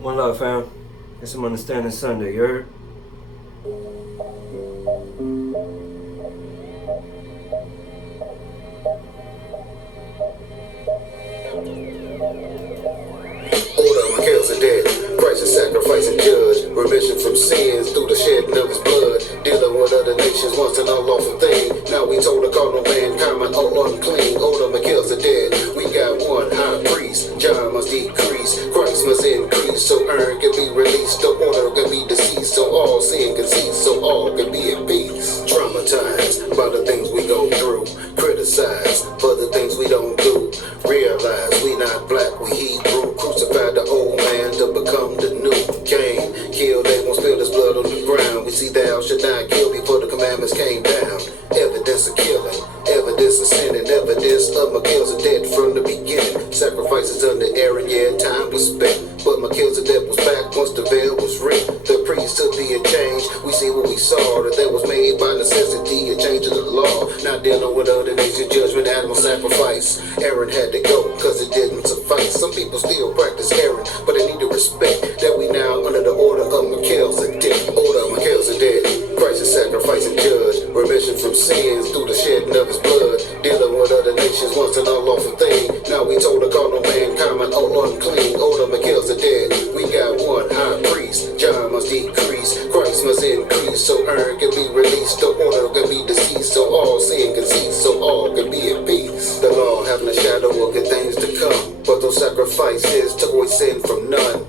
One love, fam. Get some understanding Sunday, you heard? Order, my kills are dead. Christ is sacrifice and judge. Remission from sins through the shedding of his blood. Dealing with other nations once an unlawful thing. Now we told the carnal man, common or unclean. Order, my kills are dead. We got one high priest. John must decrease. Christ must increase. So urn can be released. The order can be deceased. So all sin can cease. So all can be at peace. Traumatized by the things we go through. Criticized for the things we don't do. Realize we not black, we Hebrew. Crucified the old man to become the new. Cain killed, they won't spill his blood on the ground. We see thou should not kill before the commandments came down. Evidence of killing, evidence of sinning, evidence of my kills are dead from the beginning. Sacrifices under Aaron, yeah, time was spent. But my kills are dead was back once the veil was ripped. The priest took the change. We see what we saw, that was made by necessity, a change of the law. Not dealing with other nations, judgment, animal sacrifice. Aaron had to go, cause it didn't suffice. Some people still practice Aaron, but they need to respect that we now under the order of Melchizedek. Order of Melchizedek. Christ is sacrifice and judge. Remission from sins through the shedding of his blood. Dealing with other nations once an unlawful thing. Now we told the carnal man, common or unclean. Order of Melchizedek. We got one high priest. John must decrease. Christ must increase. So urn can be released. The order can be deceased. So all sin can cease. So all can be at peace. The law having a shadow of good things to come. But those sacrifices took away sin from none.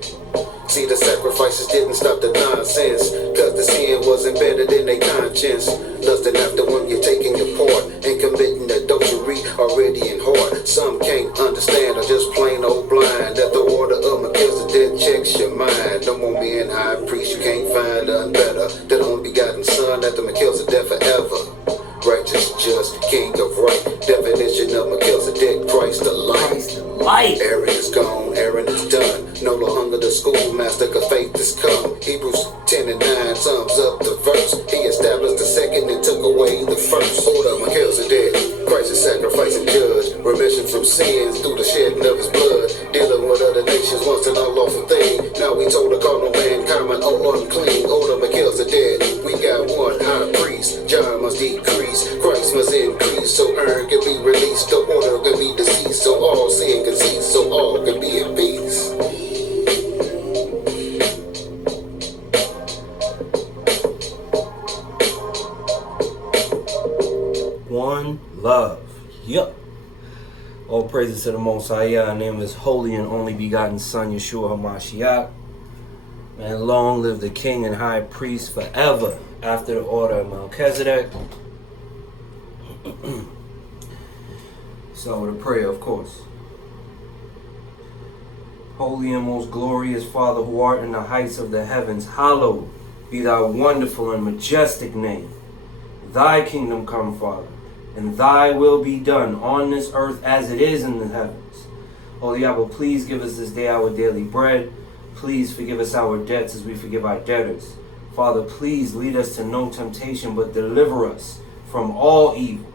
See, the sacrifices didn't stop the nonsense, cause the sin was embedded in their conscience. Lusting after when you're taking your part and committing adultery already in heart. Some can't understand or just plain old blind that the order of Melchizedek checks your mind. No more men high priest, you can't find none better. The only begotten son at the Melchizedek forever. Righteous, just, king of right. Definition of Melchizedek, Christ the light. Aaron is gone, Aaron is done. No longer the schoolmaster, cause faith is come. Hebrews 10 and 9 sums up the verse. He established the second and took away the first. Order, Melchizedek. Christ is sacrifice and judge. Remission from sins through the shedding of his blood. Dealing with other nations once an unlawful thing. Now we told the carnal man, common or unclean. Order, Melchizedek. We got one high priest. John must decrease. Christ must increase. So urn can be released. The order can be deceased. So all sin can cease. So all can be at peace. One love. Yup. All praises to the Most High. Our name is Holy and Only Begotten Son, Yeshua HaMashiach. And long live the King and High Priest forever after the order of Melchizedek. So with a prayer, of course. Holy and most glorious Father, who art in the heights of the heavens, hallowed be thy wonderful and majestic name. Thy kingdom come, Father, and thy will be done on this earth as it is in the heavens. Holy Abba, please give us this day our daily bread. Please forgive us our debts as we forgive our debtors. Father, please lead us to no temptation, but deliver us from all evil.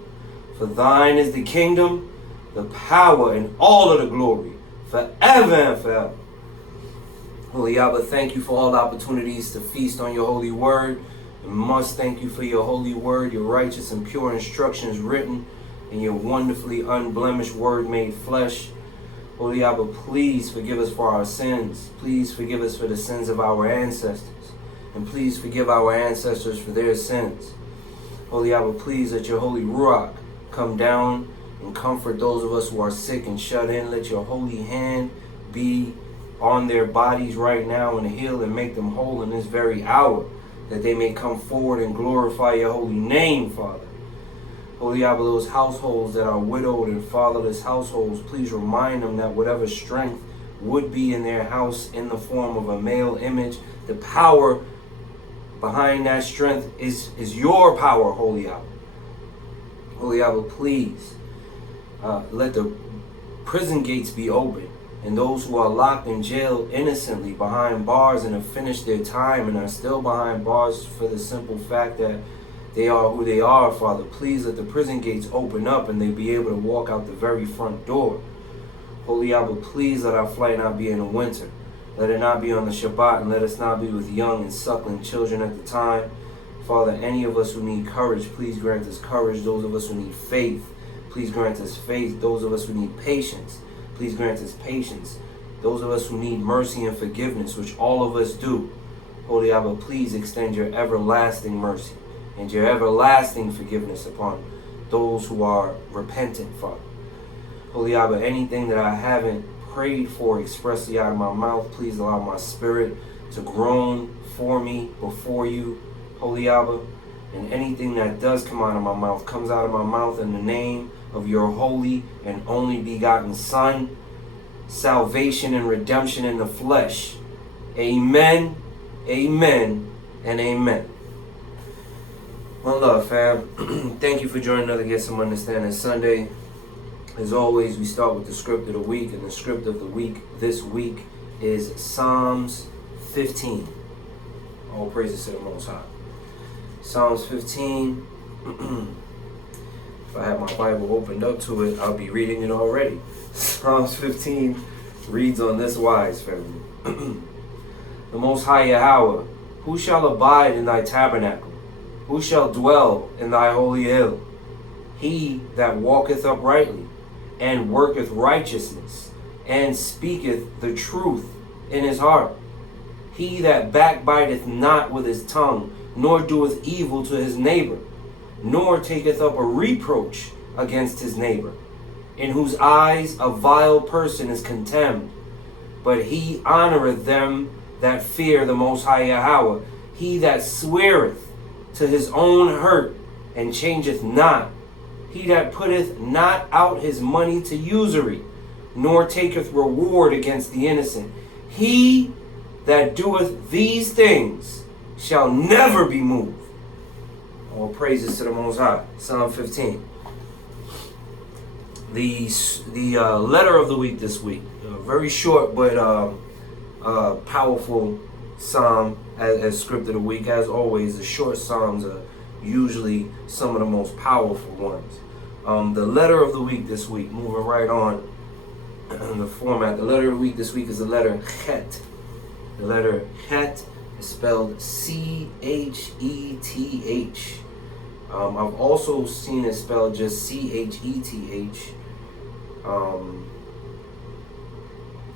For thine is the kingdom, the power, and all of the glory, forever and forever. Holy Abba, thank you for all opportunities to feast on your holy word. And must thank you for your holy word, your righteous and pure instructions written, and your wonderfully unblemished word made flesh. Holy Abba, please forgive us for our sins. Please forgive us for the sins of our ancestors. And please forgive our ancestors for their sins. Holy Abba, please let your holy Ruach come down and comfort those of us who are sick and shut in. Let your holy hand be on their bodies right now and heal and make them whole in this very hour, that they may come forward and glorify your holy name, Father. Holy Abba, those households that are widowed and fatherless households, please remind them that whatever strength would be in their house in the form of a male image, the power behind that strength is your power, Holy Abba. Holy Abba, please let the prison gates be open, and those who are locked in jail innocently behind bars and have finished their time and are still behind bars for the simple fact that they are who they are, Father, please let the prison gates open up and they be able to walk out the very front door. Holy Abba, please let our flight not be in the winter. Let it not be on the Shabbat, and let us not be with young and suckling children at the time. Father, any of us who need courage, please grant us courage. Those of us who need faith, please grant us faith. Those of us who need patience, please grant us patience. Those of us who need mercy and forgiveness, which all of us do, Holy Abba, please extend your everlasting mercy and your everlasting forgiveness upon those who are repentant, Father. Holy Abba, anything that I haven't prayed for expressly out of my mouth, please allow my spirit to groan for me before you, Holy Abba. And anything that does come out of my mouth comes out of my mouth in the name of your holy and only begotten Son, salvation and redemption in the flesh. Amen, amen, and amen. One love, fam. Thank you for joining another Get Some Understanding Sunday. As always, we start with the script of the week, and the script of the week this week is Psalms 15. All praises to the Most High. Psalms 15. If I have my Bible opened up to it, I'll be reading it already. Psalms 15 reads on this wise, family. The Most High Yahweh, who shall abide in thy tabernacle? Who shall dwell in thy holy hill? He that walketh uprightly, and worketh righteousness, and speaketh the truth in his heart. He that backbiteth not with his tongue, nor doeth evil to his neighbor, nor taketh up a reproach against his neighbor, in whose eyes a vile person is contemned. But he honoreth them that fear the Most High Yahweh. He that sweareth to his own hurt, and changeth not. He that putteth not out his money to usury, nor taketh reward against the innocent. He that doeth these things shall never be moved. All praises to the Most High. Psalm 15. The letter of the week this week. Very short but powerful psalm as script of the week. As always, the short psalms are usually some of the most powerful ones. The letter of the week this week, moving right on the format. The letter of the week this week is the letter Chet. The letter Chet is spelled Cheth. I've also seen it spelled just Cheth.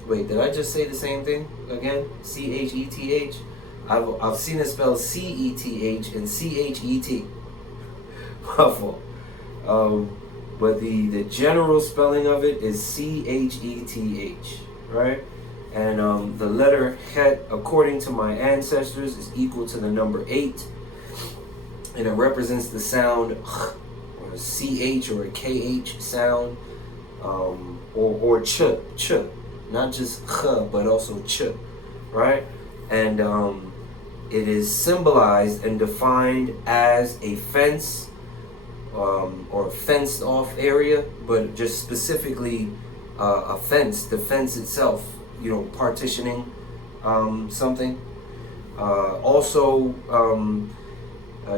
Wait, did I just say the same thing again? Cheth? I've seen it spelled Ceth and Chet. My fault. But the general spelling of it is Cheth, right? And the letter Het, according to my ancestors, is equal to the number 8. And it represents the sound or a CH or a KH sound, or ch, not just ch, but also ch, right? And it is symbolized and defined as a fence, or a fenced off area, but just specifically a fence, the fence itself, partitioning something. Also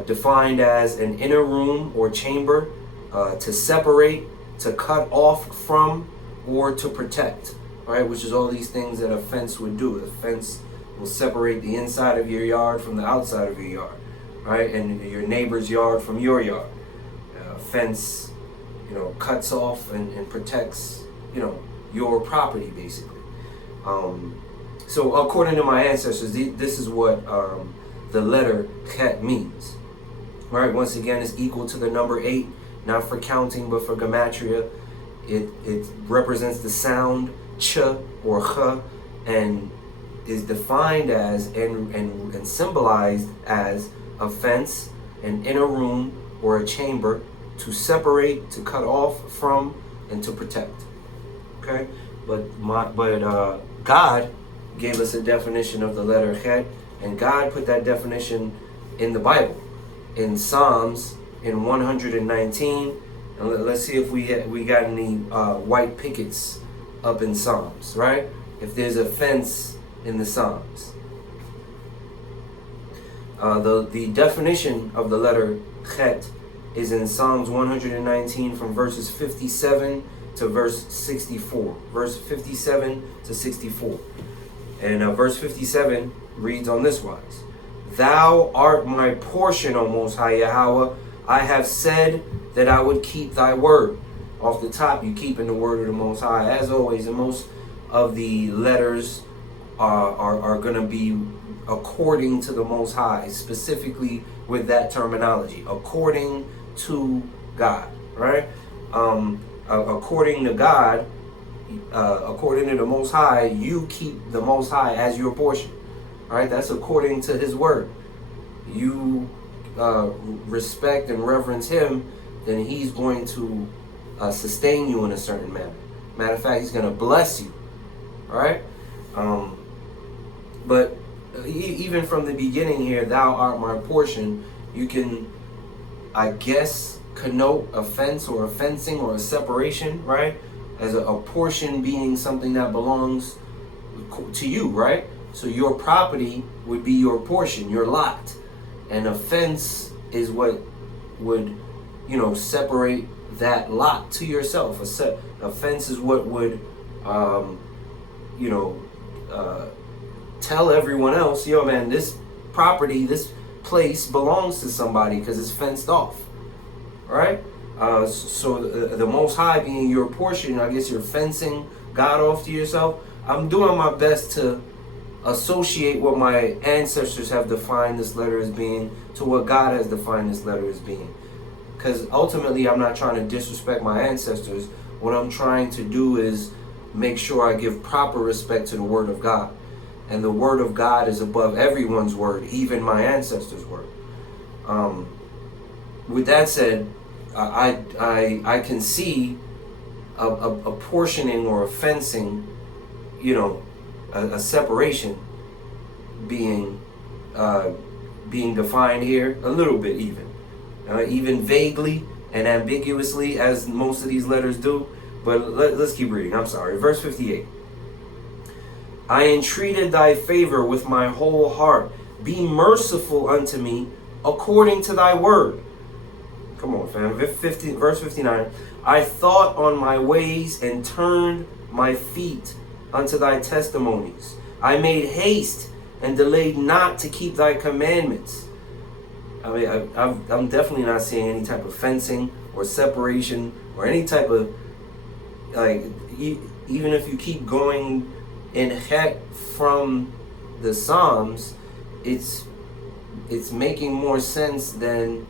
defined as an inner room or chamber, to separate, to cut off from, or to protect, right? Which is all these things that a fence would do. A fence will separate the inside of your yard from the outside of your yard, right? And your neighbor's yard from your yard. Fence, cuts off and protects, your property, basically. So according to my ancestors, this is what the letter Chet means. Right? Once again, it's equal to the number 8, not for counting, but for gematria. It represents the sound ch or ch, and is defined as and symbolized as a fence, an inner room, or a chamber, to separate, to cut off from, and to protect. Okay, but God gave us a definition of the letter Chet, and God put that definition in the Bible, in Psalms, in 119. And let's see if we got any white pickets up in Psalms, right? If there's a fence in the Psalms. The definition of the letter Chet is in Psalms 119 from verses 57 to verse 64. Verse 57 to 64. And verse 57 reads on this wise: Thou art my portion, O Most High Yahweh. I have said that I would keep thy word. Off the top, you keeping the word of the Most High. As always, and most of the letters are going to be according to the Most High, specifically with that terminology, according to God, right? According to God, according to the Most High, you keep the Most High as your portion, right? That's according to His word. You respect and reverence Him, then He's going to sustain you in a certain manner. Matter of fact, He's going to bless you, right? But even from the beginning here, thou art my portion, you can, I guess, connote a fence or a fencing or a separation, right? As a portion being something that belongs to you, right? So your property would be your portion, your lot. And a fence is what would, separate that lot to yourself. A fence is what would, tell everyone else, yo man, this property, this place belongs to somebody because it's fenced off, right? So the Most High being your portion, I guess you're fencing God off to yourself. I'm doing my best to associate what my ancestors have defined this letter as being to what God has defined this letter as being. Because ultimately, I'm not trying to disrespect my ancestors. What I'm trying to do is make sure I give proper respect to the Word of God. And the Word of God is above everyone's word, even my ancestors' word. With that said, I can see a portioning or a fencing, a separation being defined here a little bit, even vaguely and ambiguously, as most of these letters do. But let's keep reading. I'm sorry. Verse 58. I entreated thy favor with my whole heart. Be merciful unto me according to thy word. Come on, fam. Verse 59. I thought on my ways and turned my feet unto thy testimonies. I made haste and delayed not to keep thy commandments. I mean, I'm definitely not seeing any type of fencing or separation or any type of, even if you keep going in heck from the Psalms, it's making more sense than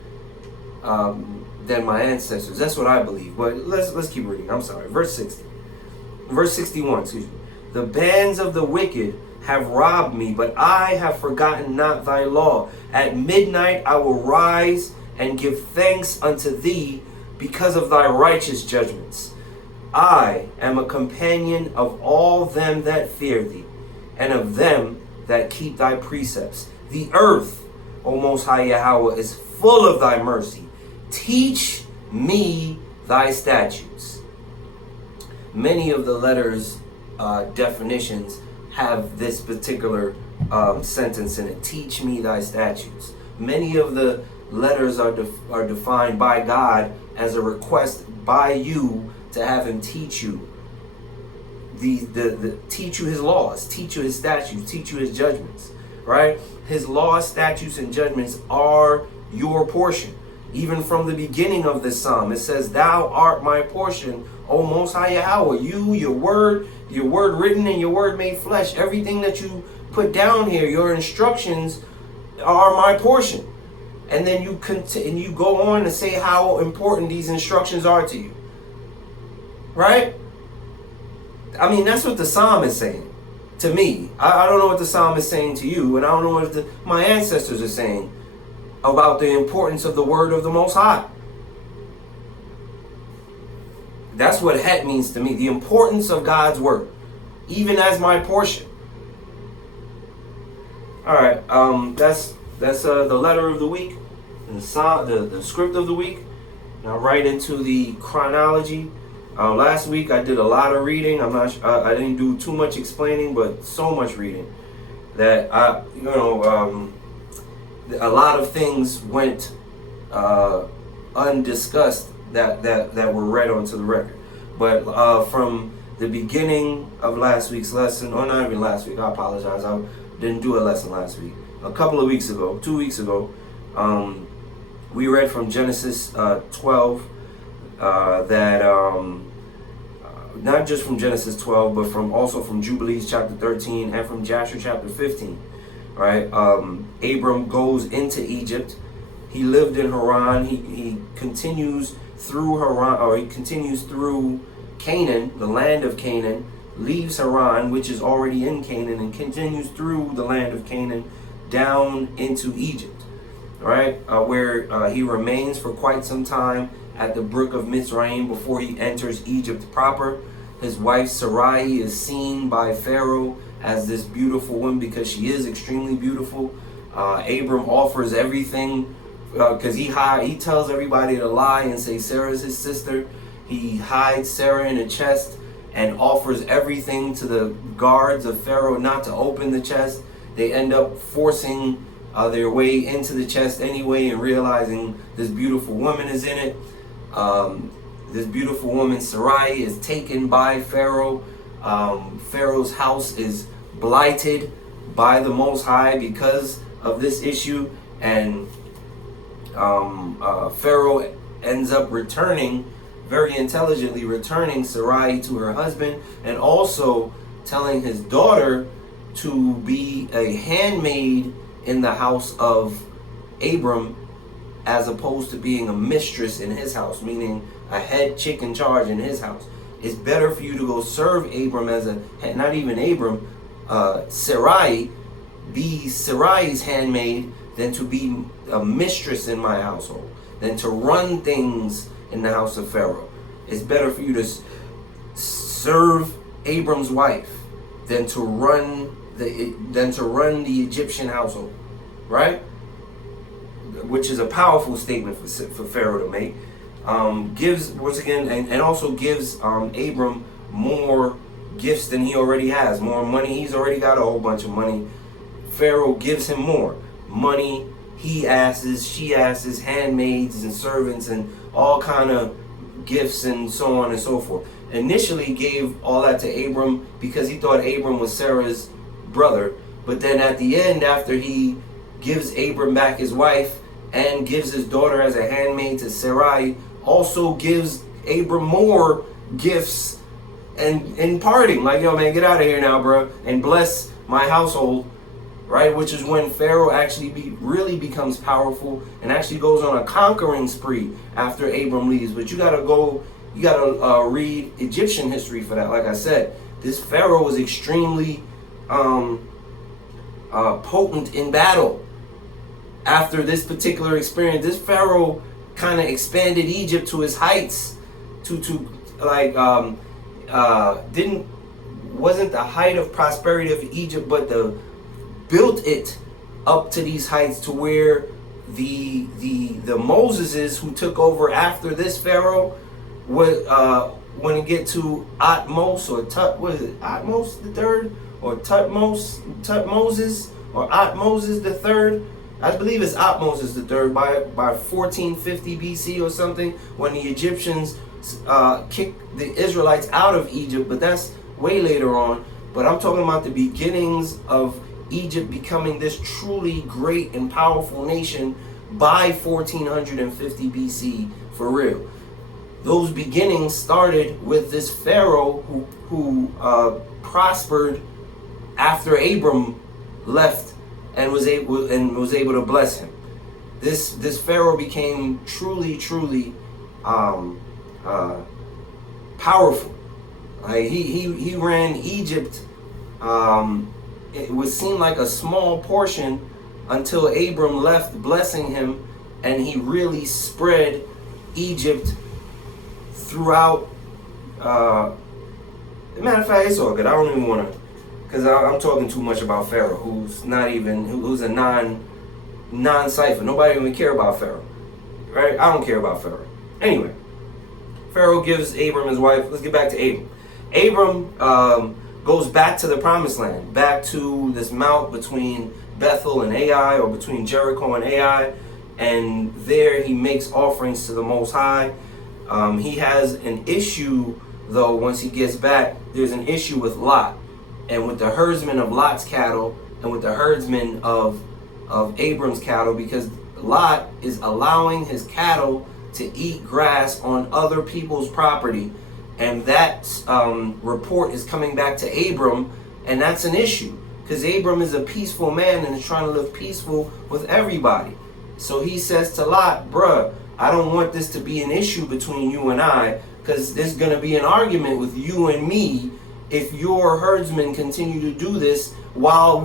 my ancestors. That's what I believe. But let's keep reading. I'm sorry. Verse 61. Excuse me. The bands of the wicked have robbed me, but I have forgotten not thy law. At midnight I will rise and give thanks unto thee because of thy righteous judgments. I am a companion of all them that fear thee, and of them that keep thy precepts. The earth, O Most High Yahweh, is full of thy mercy. Teach me thy statutes. Many of the letters' definitions have this particular sentence in it. Teach me thy statutes. Many of the letters are defined by God as a request by you to have him teach you teach you his laws, teach you his statutes, teach you his judgments, right? His laws, statutes, and judgments are your portion. Even from the beginning of this psalm, it says, thou art my portion, O Most High Yahweh. You, your word written and your word made flesh, everything that you put down here, your instructions are my portion. And then you go on to say how important these instructions are to you. Right? I mean, that's what the psalm is saying to me. I don't know what the psalm is saying to you, and I don't know what my ancestors are saying about the importance of the word of the Most High. That's what het means to me. The importance of God's word, even as my portion. All right, that's the letter of the week, and the script of the week. Now right into the chronology. Last week I did a lot of reading. I didn't do too much explaining, but so much reading that a lot of things went undiscussed that were read onto the record. But from the beginning of last week's lesson, or not even last week, I apologize, I didn't do a lesson last week. A couple of weeks ago, 2 weeks ago, we read from Genesis 12, not just from Genesis 12, but also from Jubilees chapter 13 and from Jasher chapter 15. Right? Abram goes into Egypt. He lived in Haran. He continues through Haran, or he continues through Canaan, the land of Canaan, leaves Haran, which is already in Canaan, and continues through the land of Canaan down into Egypt, right? Where he remains for quite some time at the brook of Mizraim before he enters Egypt proper. His wife Sarai is seen by Pharaoh as this beautiful woman because she is extremely beautiful. Abram offers everything because he tells everybody to lie and say Sarah's his sister. He hides Sarah in a chest and offers everything to the guards of Pharaoh not to open the chest. They end up forcing their way into the chest anyway and realizing this beautiful woman is in it. This beautiful woman, Sarai, is taken by Pharaoh. Pharaoh's house is blighted by the Most High because of this issue. And Pharaoh ends up very intelligently returning Sarai to her husband, and also telling his daughter to be a handmaid in the house of Abram, as opposed to being a mistress in his house, meaning a head chick in charge in his house. It's better for you to go serve Abram not even Abram, Sarai, be Sarai's handmaid than to be a mistress in my household, than to run things in the house of Pharaoh. It's better for you to serve Abram's wife than to run the Egyptian household, right? Which is a powerful statement for Pharaoh to make. Gives, once again, and also gives Abram more gifts than he already has, more money. He's already got a whole bunch of money. Pharaoh gives him more money. She asses, handmaids and servants and all kind of gifts and so on and so forth. Initially gave all that to Abram because he thought Abram was Sarah's brother, but then at the end, after he gives Abram back his wife and gives his daughter as a handmaid to Sarai, also gives Abram more gifts and in parting, like, yo man, get out of here now, bro, and bless my household, right? Which is when Pharaoh actually really becomes powerful and actually goes on a conquering spree after Abram leaves. But you gotta read Egyptian history for that. Like I said, this Pharaoh was extremely potent in battle. After this particular experience, this Pharaoh kind of expanded Egypt to its heights, wasn't the height of prosperity of Egypt, but built it up to these heights to where the Moseses who took over after this Pharaoh would when you get to Atmos or Atmos the third, or Tutmoses or Atmoses the third. I believe it's Atmoses the third by 1450 BC or something, when the Egyptians kicked the Israelites out of Egypt, but that's way later on. But I'm talking about the beginnings of Egypt becoming this truly great and powerful nation by 1450 BC for real. Those beginnings started with this Pharaoh who prospered after Abram left and was able to bless him. This Pharaoh became truly powerful. He ran Egypt. It would seem like a small portion until Abram left, blessing him, and he really spread Egypt throughout. Matter of fact, it's all good. I don't even want to, because I'm talking too much about Pharaoh, who's a non-cipher. Nobody even care about Pharaoh, right? I don't care about Pharaoh. Anyway, Pharaoh gives Abram his wife. Let's get back to Abram. Abram goes back to the promised land, back to this mount between Bethel and Ai, or between Jericho and Ai, and there he makes offerings to the Most High. He has an issue though, once he gets back, there's an issue with Lot, and with the herdsmen of Lot's cattle, and with the herdsmen of Abram's cattle, because Lot is allowing his cattle to eat grass on other people's property, and that report is coming back to Abram, and that's an issue, because Abram is a peaceful man and is trying to live peaceful with everybody. So he says to Lot, bruh, I don't want this to be an issue between you and I, because there's going to be an argument with you and me if your herdsmen continue to do this while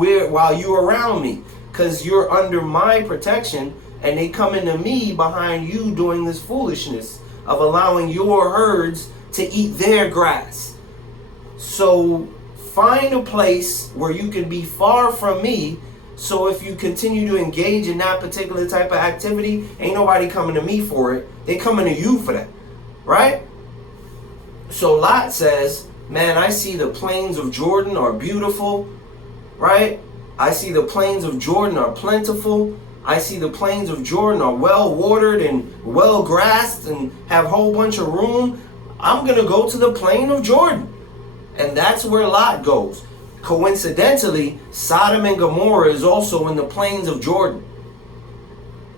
you're around me, because you're under my protection, and they come into me behind you doing this foolishness of allowing your herds to eat their grass. So find a place where you can be far from me, so if you continue to engage in that particular type of activity, ain't nobody coming to me for it. They coming to you for that, right? So Lot says, man, I see the plains of Jordan are beautiful, right? I see the plains of Jordan are plentiful. I see the plains of Jordan are well watered and well grassed and have a whole bunch of room. I'm going to go to the plain of Jordan. And that's where Lot goes. Coincidentally, Sodom and Gomorrah is also in the plains of Jordan.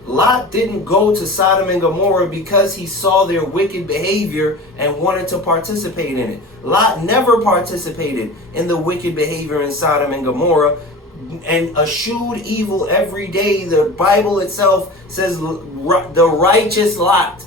Lot didn't go to Sodom and Gomorrah because he saw their wicked behavior and wanted to participate in it. Lot never participated in the wicked behavior in Sodom and Gomorrah and eschewed evil every day. The Bible itself says the righteous Lot.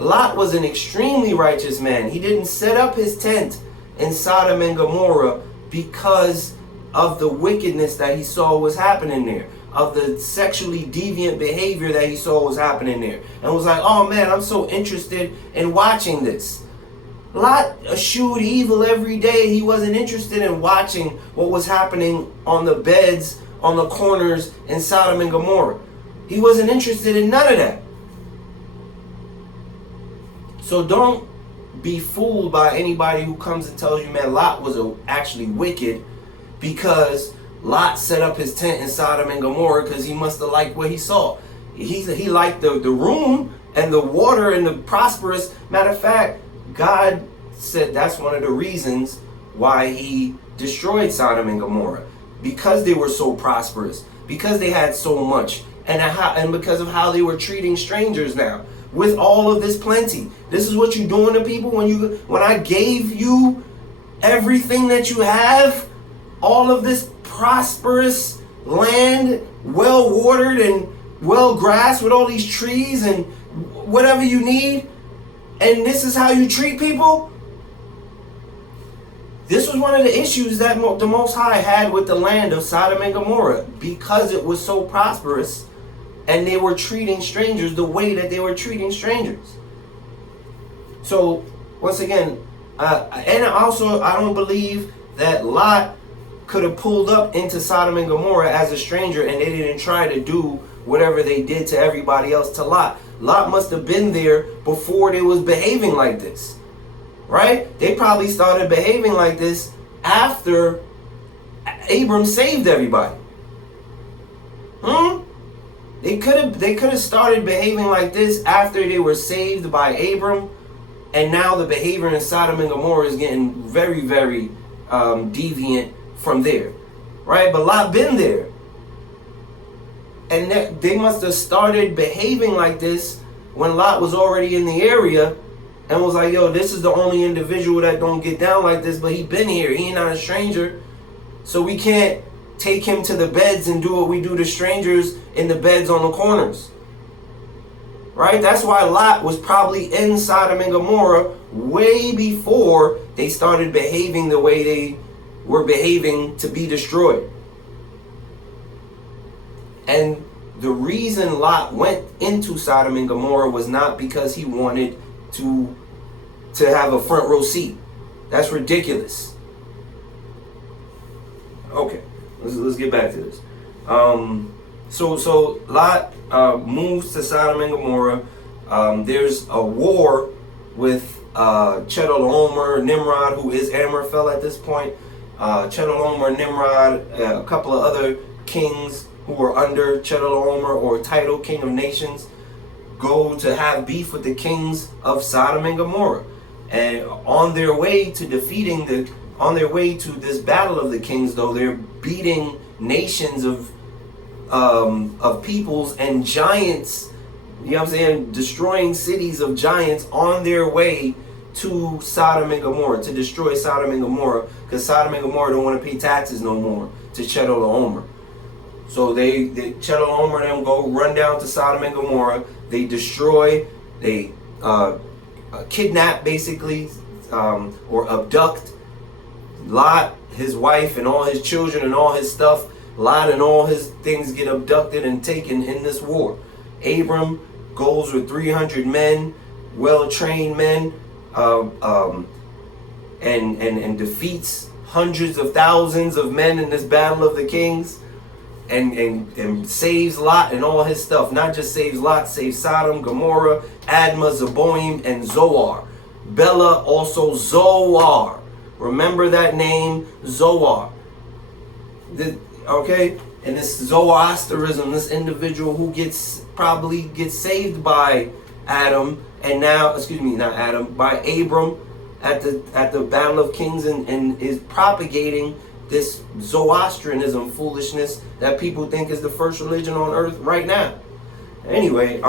Lot was an extremely righteous man. He didn't set up his tent in Sodom and Gomorrah because of the wickedness that he saw was happening there, of the sexually deviant behavior that he saw was happening there, and was like, oh man, I'm so interested in watching this. Lot eschewed evil every day. He wasn't interested in watching what was happening on the beds, on the corners in Sodom and Gomorrah. He wasn't interested in none of that. So don't be fooled by anybody who comes and tells you, man, Lot was actually wicked because Lot set up his tent in Sodom and Gomorrah because he must have liked what he saw. He liked the room and the water and the prosperous. Matter of fact, God said that's one of the reasons why he destroyed Sodom and Gomorrah, because they were so prosperous, because they had so much, and because of how they were treating strangers now. With all of this plenty. This is what you're doing to people when I gave you everything that you have, all of this prosperous land, well watered and well grassed with all these trees and whatever you need, and this is how you treat people? This was one of the issues that the Most High had with the land of Sodom and Gomorrah, because it was so prosperous. And they were treating strangers the way that they were treating strangers. So, once again, and also I don't believe that Lot could have pulled up into Sodom and Gomorrah as a stranger and they didn't try to do whatever they did to everybody else to Lot. Lot must have been there before they was behaving like this. Right? They probably started behaving like this after Abram saved everybody. They could have started behaving like this after they were saved by Abram, and now the behavior in Sodom and Gomorrah is getting very, very deviant from there, right? But Lot been there, and they must have started behaving like this when Lot was already in the area, and was like, yo, this is the only individual that don't get down like this, but he been here, he ain't not a stranger, so we can't take him to the beds and do what we do to strangers in the beds on the corners. Right? That's why Lot was probably in Sodom and Gomorrah way before they started behaving the way they were behaving to be destroyed. And the reason Lot went into Sodom and Gomorrah was not because he wanted to have a front row seat. That's ridiculous. Okay. Let's get back to this. So Lot moves to Sodom and Gomorrah. There's a war with Chet, Nimrod, who is Amraphel at this point. Chet, Nimrod, a couple of other kings who were under Chet, or title King of Nations, go to have beef with the kings of Sodom and Gomorrah. And on their way to this battle of the kings, though, they're beating nations of peoples and giants, you know what I'm saying, destroying cities of giants on their way to Sodom and Gomorrah, to destroy Sodom and Gomorrah, because Sodom and Gomorrah don't want to pay taxes no more to Chet. So they Chet and them go run down to Sodom and Gomorrah. They destroy, they kidnap basically, or abduct Lot, his wife, and all his children and all his stuff. Lot and all his things get abducted and taken in this war. Abram goes with 300 men, well-trained men, and defeats hundreds of thousands of men in this battle of the kings, and saves Lot and all his stuff. Not just saves Lot, saves Sodom, Gomorrah, Admah, Zeboim, and Zoar. Bela, also Zoar. Remember that name, Zoar. Okay? And this Zoroasterism, this individual who probably gets saved by Adam, and now, not Adam, by Abram at the Battle of Kings, and is propagating this Zoroastrianism foolishness that people think is the first religion on earth right now. Anyway,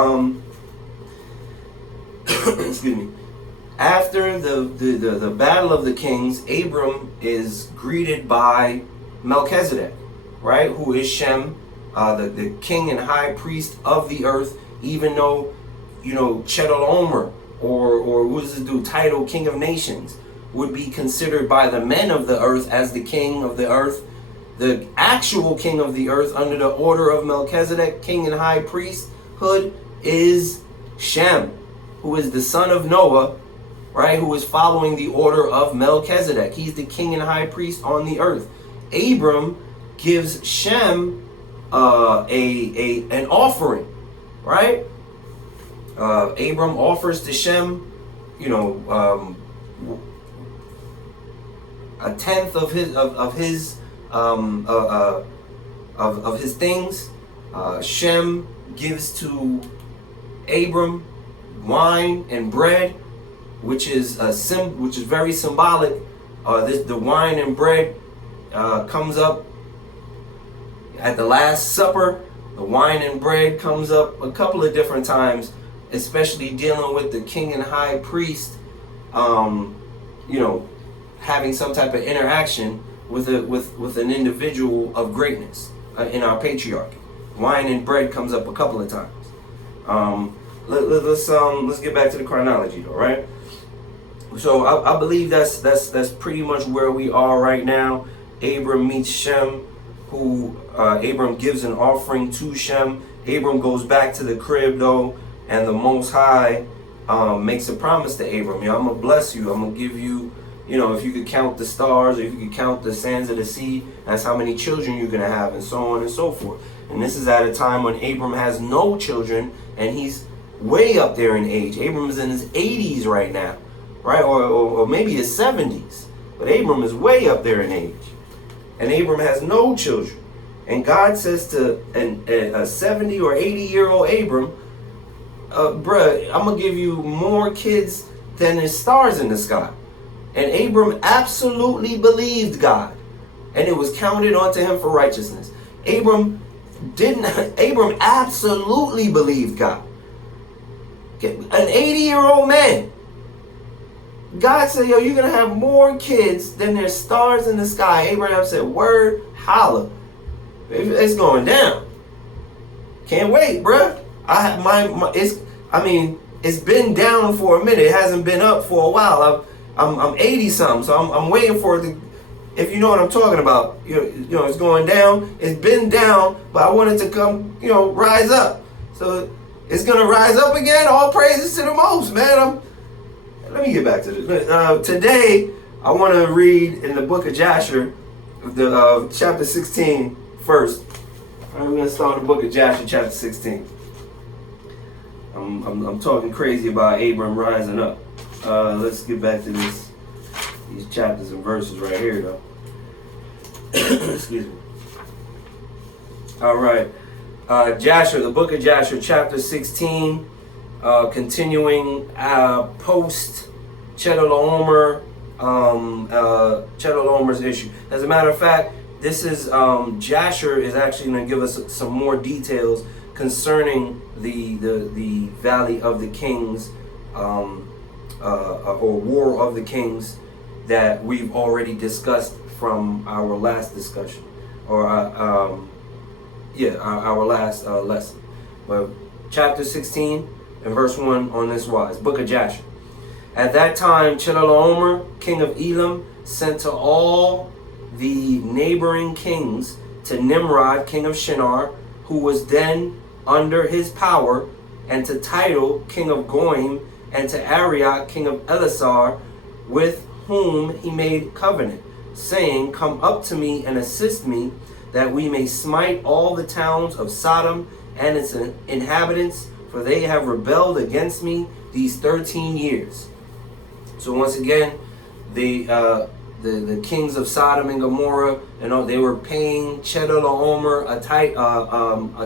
after the Battle of the Kings, Abram is greeted by Melchizedek, right, who is Shem, the king and high priest of the earth, even though, Chedorlaomer, or what does this do, title King of Nations, would be considered by the men of the earth as the king of the earth. The actual king of the earth under the order of Melchizedek, king and high priesthood, is Shem, who is the son of Noah, right, who is following the order of Melchizedek. He's the king and high priest on the earth. Abram gives Shem an offering, right? Abram offers to Shem, a tenth of his things. Shem gives to Abram wine and bread, which is very symbolic. The wine and bread comes up at the Last Supper. The wine and bread comes up a couple of different times, especially dealing with the king and high priest, having some type of interaction with an individual of greatness in our patriarchy. Wine and bread comes up a couple of times. Let's get back to the chronology, though, right? So I believe that's pretty much where we are right now. Abram meets Shem, who Abram gives an offering to Shem. Abram goes back to the crib, though, and the Most High makes a promise to Abram. I'm gonna bless you. I'm gonna give you, if you could count the stars, or if you could count the sands of the sea, that's how many children you're gonna have, and so on and so forth. And this is at a time when Abram has no children, and he's way up there in age. Abram is in his 80s right now, right, or maybe his 70s. But Abram is way up there in age, and Abram has no children. And God says to a 70 or 80-year-old Abram, bruh, I'm going to give you more kids than the stars in the sky. And Abram absolutely believed God, and it was counted onto him for righteousness. Abram absolutely believed God. Okay, an 80-year-old man. God said, you're going to have more kids than there's stars in the sky. Abraham said, word, holla. It's going down. Can't wait, bruh. It's been down for a minute. It hasn't been up for a while. I'm 80 something, so I'm waiting for it to, if you know what I'm talking about. It's going down. It's been down, but I want it to come, rise up. So it's gonna rise up again. All praises to the Most, man. Let me get back to this. Today, I want to read in the book of Jasher, chapter 16 first. All right, we're gonna start the book of Jasher, chapter 16. I'm talking crazy about Abram rising up. Let's get back to these chapters and verses right here, though. Excuse me. All right. Jasher, the book of Jasher, chapter 16, continuing post Chedorlaomer, Chedorlaomer's issue. As a matter of fact, this is Jasher is actually going to give us some more details concerning the Valley of the Kings, or War of the Kings, that we've already discussed from our last discussion, or our last lesson. But chapter 16 and verse 1 on this wise. Book of Jasher. At that time, Chedorlaomer, king of Elam, sent to all the neighboring kings, to Nimrod, king of Shinar, who was then under his power, and to Tidal, king of Goim, and to Arioch, king of Elasar, with whom he made covenant, saying, Come up to me and assist me, that we may smite all the towns of Sodom and its inhabitants, for they have rebelled against me these 13 years. So once again, the kings of Sodom and Gomorrah, they were paying Chedorlaomer a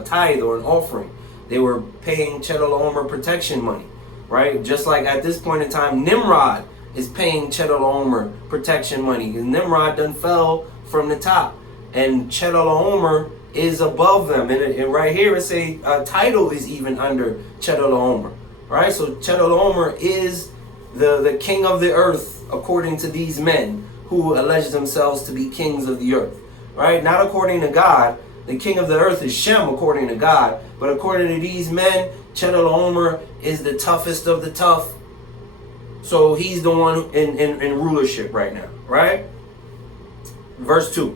tithe or an offering. They were paying Chedorlaomer protection money, right? Just like at this point in time, Nimrod is paying Chedorlaomer protection money, because Nimrod done fell from the top, and Chedorlaomer is above them. And right here it say Tidal is even under Chedorlaomer, right? So Chedorlaomer is the king of the earth, according to these men who allege themselves to be kings of the earth, right? Not according to God. The king of the earth is Shem, according to God. But according to these men, Chedorlaomer is the toughest of the tough. So he's the one in rulership right now, right? Verse 2.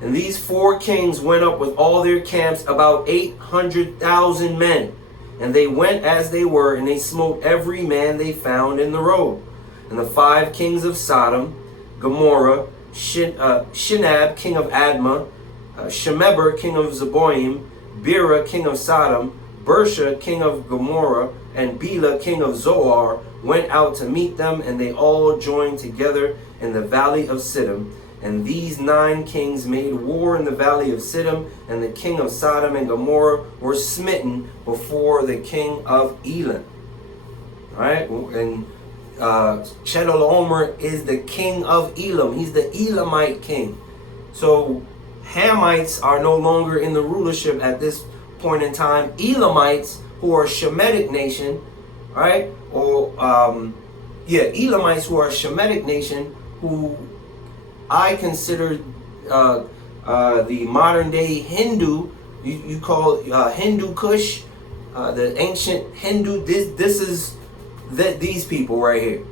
And these 4 kings went up with all their camps, about 800,000 men. And they went as they were, and they smote every man they found in the road. And the 5 kings of Sodom, Gomorrah, Shinab, king of Admah, Shemeber, king of Zeboim, Bera, king of Sodom, Bersha, king of Gomorrah, and Bela, king of Zoar, went out to meet them, and they all joined together in the valley of Siddim. And these 9 kings made war in the valley of Siddim, and the king of Sodom and Gomorrah were smitten before the king of Elam. All right, and Chedorlaomer is the king of Elam. He's the Elamite king. So Hamites are no longer in the rulership at this point in time. Elamites, who are a Shemitic nation, right? Or Elamites, who are a Shemitic nation, who I consider the modern day Hindu. You call Hindu Kush, the ancient Hindu. This is these people right here,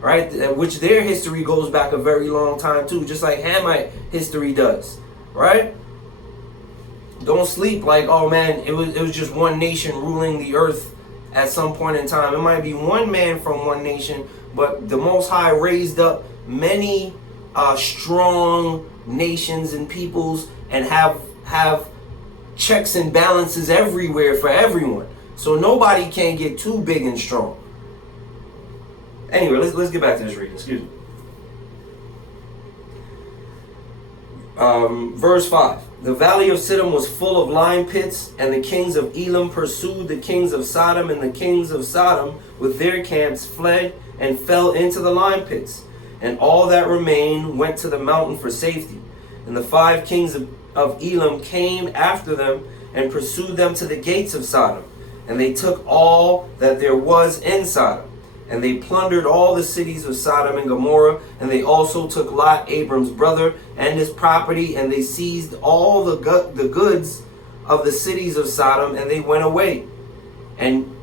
right? Which their history goes back a very long time too, just like Hamite history does, right? Don't sleep like, oh man, it was just one nation ruling the earth at some point in time. It might be one man from one nation, but the Most High raised up many strong nations and peoples, and have checks and balances everywhere for everyone. So nobody can get too big and strong. Anyway, let's get back to this reading. Excuse me. Verse 5. The valley of Siddim was full of lime pits, and the kings of Elam pursued the kings of Sodom, and the kings of Sodom with their camps fled and fell into the lime pits. And all that remained went to the mountain for safety. And the 5 kings of Elam came after them and pursued them to the gates of Sodom. And they took all that there was in Sodom. And they plundered all the cities of Sodom and Gomorrah. And they also took Lot, Abram's brother, and his property. And they seized all the goods of the cities of Sodom, and they went away. And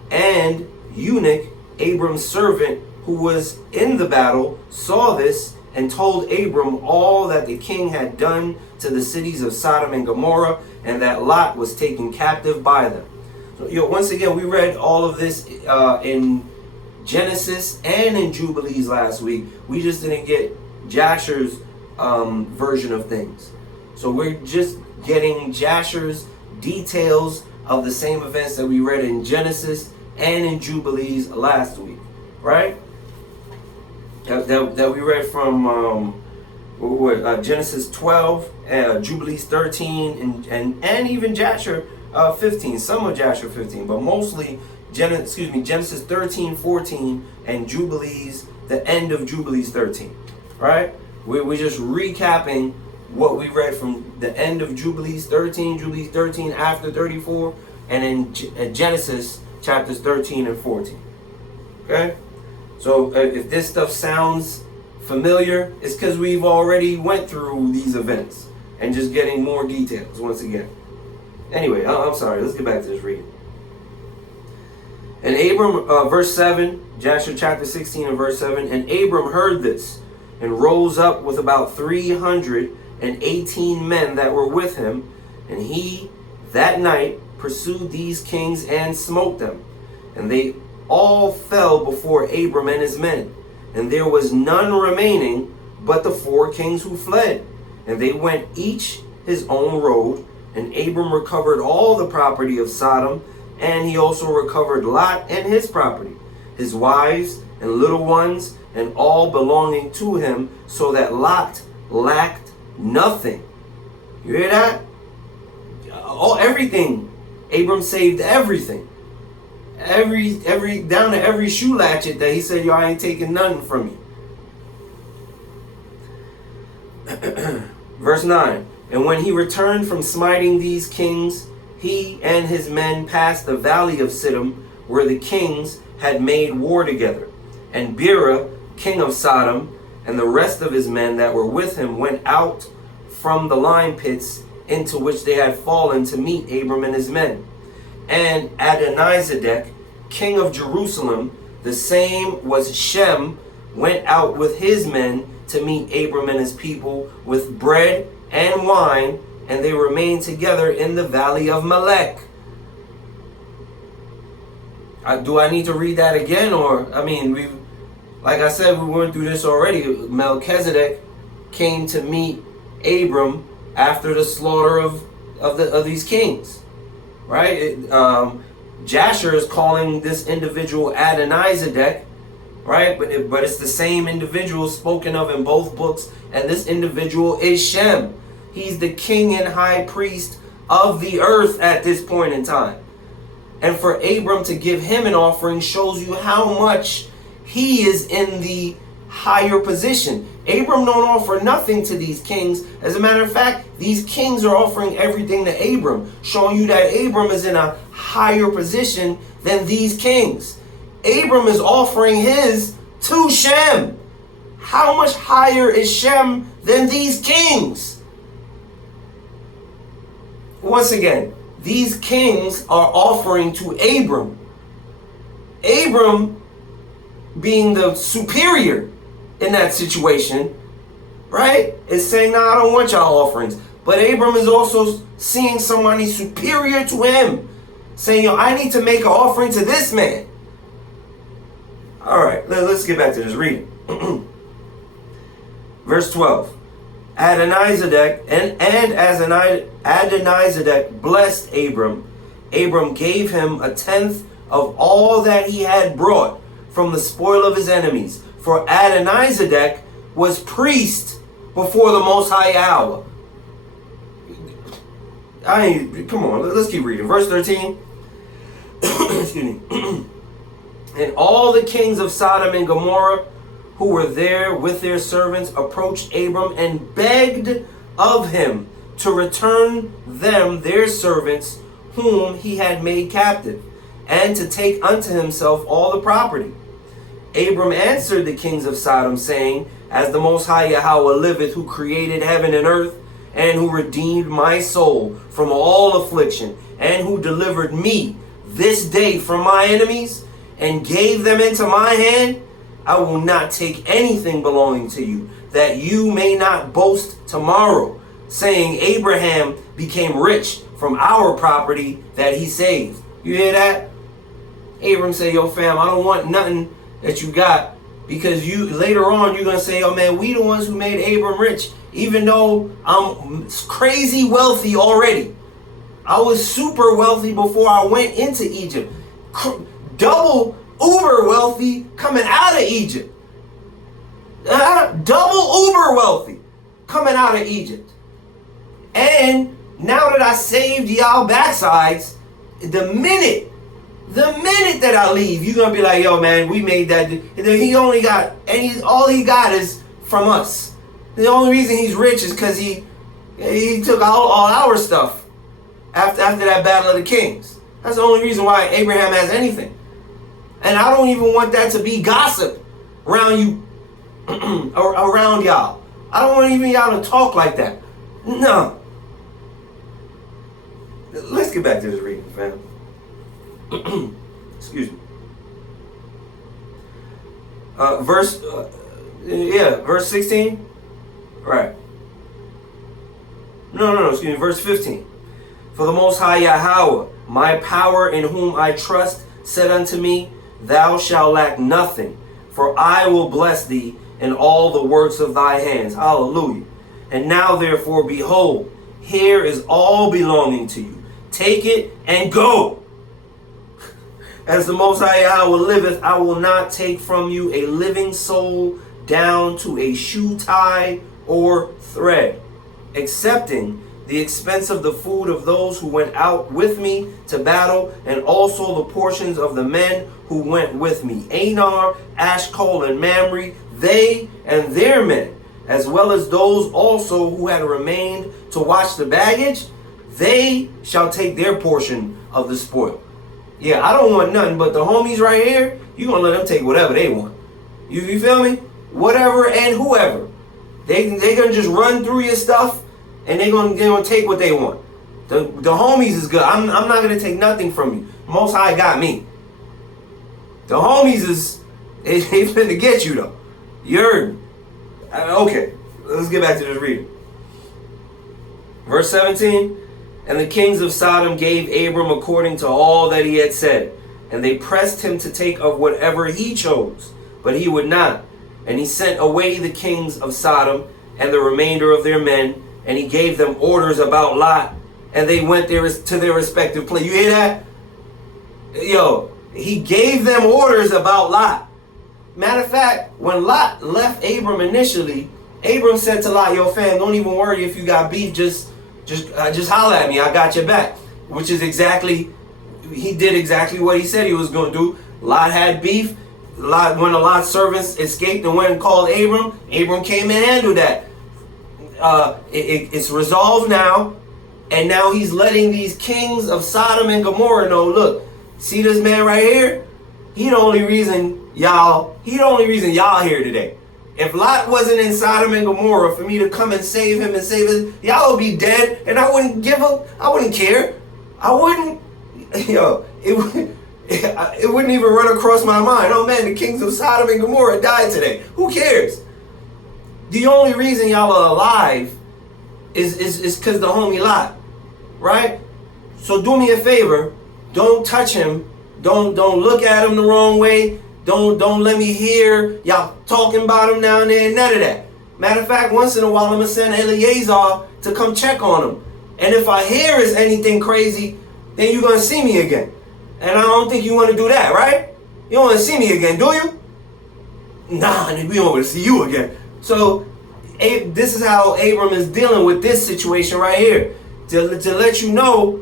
Eunuch, Abram's servant, who was in the battle, saw this, and told Abram all that the king had done to the cities of Sodom and Gomorrah, and that Lot was taken captive by them. So, once again, we read all of this in Genesis and in Jubilees last week. We just didn't get Jasher's version of things. So we're just getting Jasher's details of the same events that we read in Genesis and in Jubilees last week, right? That we read from Genesis 12, Jubilees 13, and even Jasher 15, some of Jasher 15, but mostly Genesis 13, 14, and Jubilees the end of Jubilees 13. Right? We're just recapping what we read from the end of Jubilees 13 after 34, and in Genesis chapters 13 and 14. Okay? So if this stuff sounds familiar, it's because we've already went through these events and just getting more details once again. Anyway, I'm sorry. Let's get back to this reading. And Abram, verse 7, Joshua chapter 16 and verse 7, and Abram heard this and rose up with about 318 men that were with him, and he that night pursued these kings and smote them. And they all fell before Abram and his men, and there was none remaining but the 4 kings who fled. And they went each his own road, and Abram recovered all the property of Sodom, and he also recovered Lot and his property, his wives and little ones, and all belonging to him, so that Lot lacked nothing. You hear that? Everything. Abram saved everything. Every down to every shoe latchet that he said, yo, I ain't taking nothing from you. Verse 9. And when he returned from smiting these kings, he and his men passed the valley of Siddim, where the kings had made war together. And Bera, king of Sodom, and the rest of his men that were with him went out from the lime pits into which they had fallen to meet Abram and his men. And Adonizedek, king of Jerusalem, the same was Shem, went out with his men to meet Abram and his people with bread and wine, and they remained together in the valley of Melech. Do I need to read that again? Or, I mean, like I said, we went through this already. Melchizedek came to meet Abram after the slaughter of these kings, right? Jasher is calling this individual Adonizedek, right? But it's the same individual spoken of in both books, and this individual is Shem. He's the king and high priest of the earth at this point in time. And for Abram to give him an offering shows you how much he is in the higher position. Abram don't offer nothing to these kings. As a matter of fact, these kings are offering everything to Abram, showing you that Abram is in a higher position than these kings. Abram is offering his to Shem. How much higher is Shem than these kings? Once again, these kings are offering to Abram. Abram being the superior in that situation, right, is saying, nah, I don't want y'all offerings. But Abram is also seeing somebody superior to him, saying, yo, I need to make an offering to this man. All right, let's get back to this reading. Verse 12. Adonizedek, and as Adonizedek blessed Abram, Abram gave him 1/10 of all that he had brought from the spoil of his enemies. For Adonizedek was priest before the Most High Yahweh. Come on, let's keep reading. Verse 13. Excuse me. And all the kings of Sodom and Gomorrah who were there with their servants approached Abram and begged of him to return them their servants whom he had made captive, and to take unto himself all the property. Abram answered the kings of Sodom, saying, as the Most High Yahweh liveth, who created heaven and earth, and who redeemed my soul from all affliction, and who delivered me this day from my enemies, and gave them into my hand, I will not take anything belonging to you, that you may not boast tomorrow, saying, Abraham became rich from our property that he saved. You hear that? Abram said, yo fam, I don't want nothing that you got, because you later on you're going to say, oh man, we the ones who made Abram rich, even though I'm crazy wealthy already. I was super wealthy before I went into Egypt. Double uber wealthy coming out of Egypt. Double uber wealthy coming out of Egypt. And now that I saved y'all backsides, the minute The minute that I leave, you're gonna be like, yo, man, we made that. He only got, all he got is from us. The only reason he's rich is because he took all our stuff after that battle of the kings. That's the only reason why Abraham has anything. And I don't even want that to be gossip around you, around y'all. I don't want even y'all to talk like that. No. Let's get back to this reading, fam. Excuse me. Verse 16. Right. No, excuse me, verse 15. For the Most High Yahweh, my power in whom I trust, said unto me, thou shalt lack nothing, for I will bless thee in all the works of thy hands. Hallelujah. And now therefore, behold, here is all belonging to you. Take it and go. As the Most High Yahweh liveth, I will not take from you a living soul down to a shoe tie or thread, excepting the expense of the food of those who went out with me to battle, and also the portions of the men who went with me, Anar, Ashkol, and Mamre, they and their men, as well as those also who had remained to watch the baggage, they shall take their portion of the spoil. Yeah, I don't want nothing but the homies right here. You're going to let them take whatever they want. You feel me? Whatever and whoever. They going to just run through your stuff, and they're going to take what they want. The homies is good. I'm not going to take nothing from you. Most High got me. The homies they finna get you, though. You heard me. Okay, let's get back to this reading. Verse 17. And the kings of Sodom gave Abram according to all that he had said. And they pressed him to take of whatever he chose, but he would not. And he sent away the kings of Sodom and the remainder of their men, and he gave them orders about Lot, and they went to their respective place. You hear that? Yo, he gave them orders about Lot. Matter of fact, when Lot left Abram initially, Abram said to Lot, yo, fam, don't even worry if you got beef, just holler at me. I got your back. Which is he did exactly what he said he was going to do. Lot had beef. When the Lot's servants escaped and went and called Abram, Abram came and handled that. It's resolved now. And now he's letting these kings of Sodom and Gomorrah know, look, see this man right here? He the only reason y'all here today. If Lot wasn't in Sodom and Gomorrah for me to come and save him and save us, y'all would be dead, and I wouldn't care. I wouldn't, it wouldn't even run across my mind. Oh man, the kings of Sodom and Gomorrah died today. Who cares? The only reason y'all are alive is because the homie Lot, right? So do me a favor, don't touch him. Don't look at him the wrong way. Don't let me hear y'all talking about him down there. None of that. Matter of fact, once in a while, I'm going to send Eleazar to come check on him. And if I hear is anything crazy, then you're going to see me again. And I don't think you want to do that, right? You don't want to see me again, do you? Nah, we don't want to see you again. So this is how Abram is dealing with this situation right here. To let you know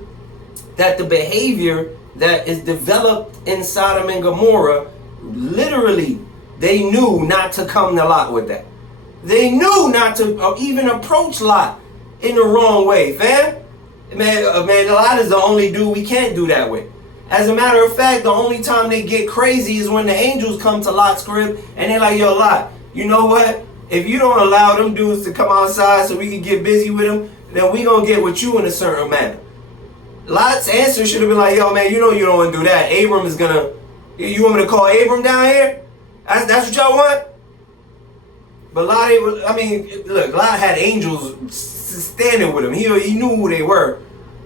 that the behavior that is developed in Sodom and Gomorrah, literally, they knew not to come to Lot with that. They knew not to even approach Lot in the wrong way, fam. Man, Lot is the only dude we can't do that with. As a matter of fact, the only time they get crazy is when the angels come to Lot's crib and they're like, yo, Lot, you know what? If you don't allow them dudes to come outside so we can get busy with them, then we gonna get with you in a certain manner. Lot's answer should have been like, yo, man, you know you don't want to do that. Abram is gonna... You want me to call Abram down here? That's what y'all want? But Lot, look, Lot had angels standing with him. He knew who they were.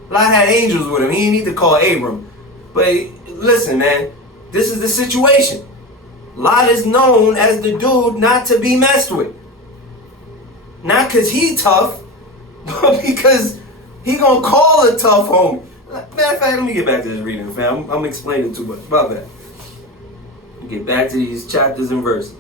Lot had angels with him. He didn't need to call Abram. But listen, man, this is the situation. Lot is known as the dude not to be messed with. Not because he tough, but because he gonna call a tough homie. Matter of fact, let me get back to this reading, fam. I'm explaining too much about that. Get back to these chapters and verses.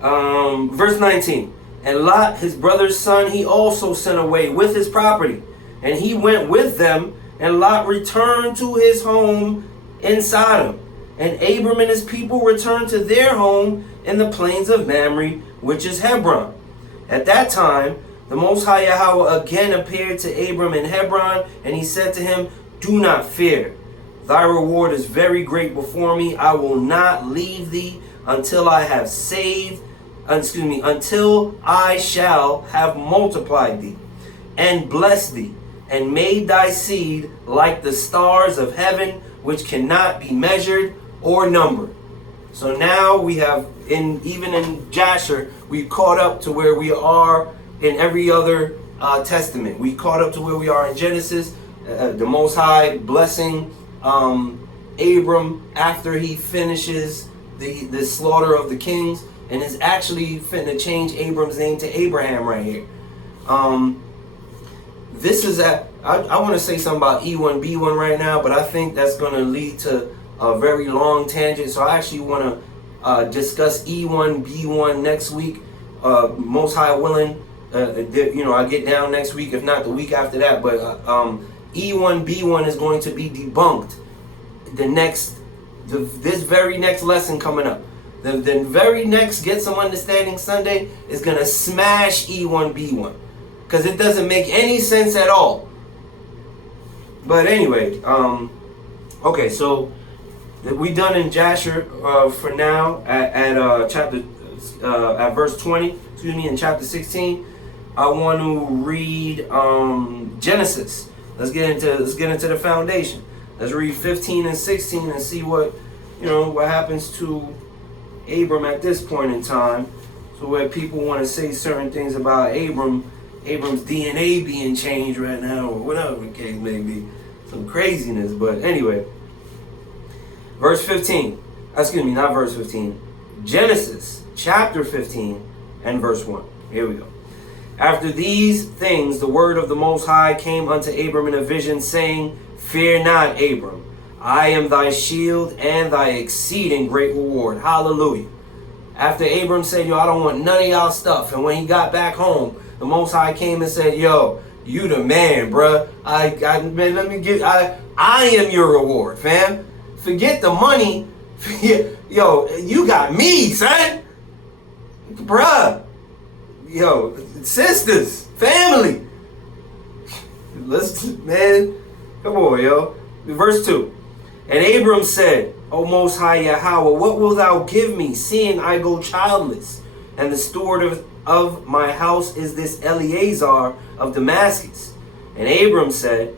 Verse 19. And Lot, his brother's son, he also sent away with his property, And he went with them, and Lot returned to his home in Sodom. And Abram and his people returned to their home in the plains of Mamre, which is Hebron. At that time, the Most High Yahweh again appeared to Abram in Hebron, and he said to him, "Do not fear. Thy reward is very great before me. I will not leave thee until until I shall have multiplied thee, and blessed thee, and made thy seed like the stars of heaven, which cannot be measured or numbered." So now we have, even in Jasher, we caught up to where we are in every other testament. We caught up to where we are in Genesis, the Most High blessing Abram after he finishes the slaughter of the kings, and is actually finna change Abram's name to Abraham right here. This is I want to say something about E1B1 right now, but I think that's going to lead to a very long tangent. So I actually want to discuss E1B1 next week. Most High willing, I get down next week, if not the week after that. But E1B1 is going to be debunked this very next lesson coming up. The very next Get Some Understanding Sunday is going to smash E1B1. Because it doesn't make any sense at all. But anyway, okay, so we done in Jasher for now at verse 20. In chapter 16. I want to read Genesis. Let's get into the foundation. Let's read 15 and 16 and see what happens to Abram at this point in time. So where people want to say certain things about Abram's DNA being changed right now, or whatever the case may be. Some craziness, but anyway. Verse 15. Excuse me, not verse 15. Genesis chapter 15 and verse 1. Here we go. After these things, the word of the Most High came unto Abram in a vision, saying, "Fear not, Abram. I am thy shield and thy exceeding great reward." Hallelujah. After Abram said, I don't want none of y'all stuff. And when he got back home, the Most High came and said, "Yo, you the man, bruh. I am your reward, fam. Forget the money. Yo, you got me, son. Bruh. Yo, sisters, family. Man, come on, yo." Verse 2. And Abram said, "O Most High Yahweh, what wilt thou give me, seeing I go childless? And the steward of my house is this Eleazar of Damascus." And Abram said,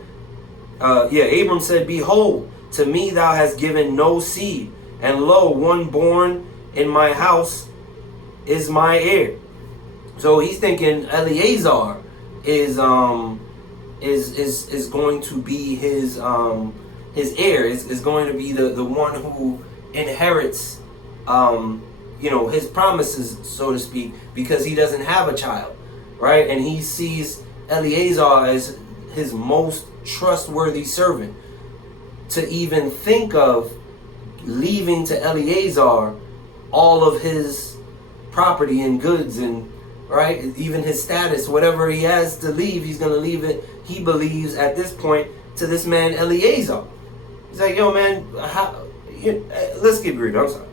"Behold, to me thou hast given no seed, and lo, one born in my house is my heir." So he's thinking Eleazar is going to be his heir, is going to be the one who inherits his promises, so to speak, because he doesn't have a child, right? And he sees Eleazar as his most trustworthy servant. To even think of leaving to Eleazar all of his property and goods, and right, even his status, whatever he has to leave, he's going to leave it, he believes at this point, to this man Eleazar. He's like, "Yo, man, let's get real. I'm sorry."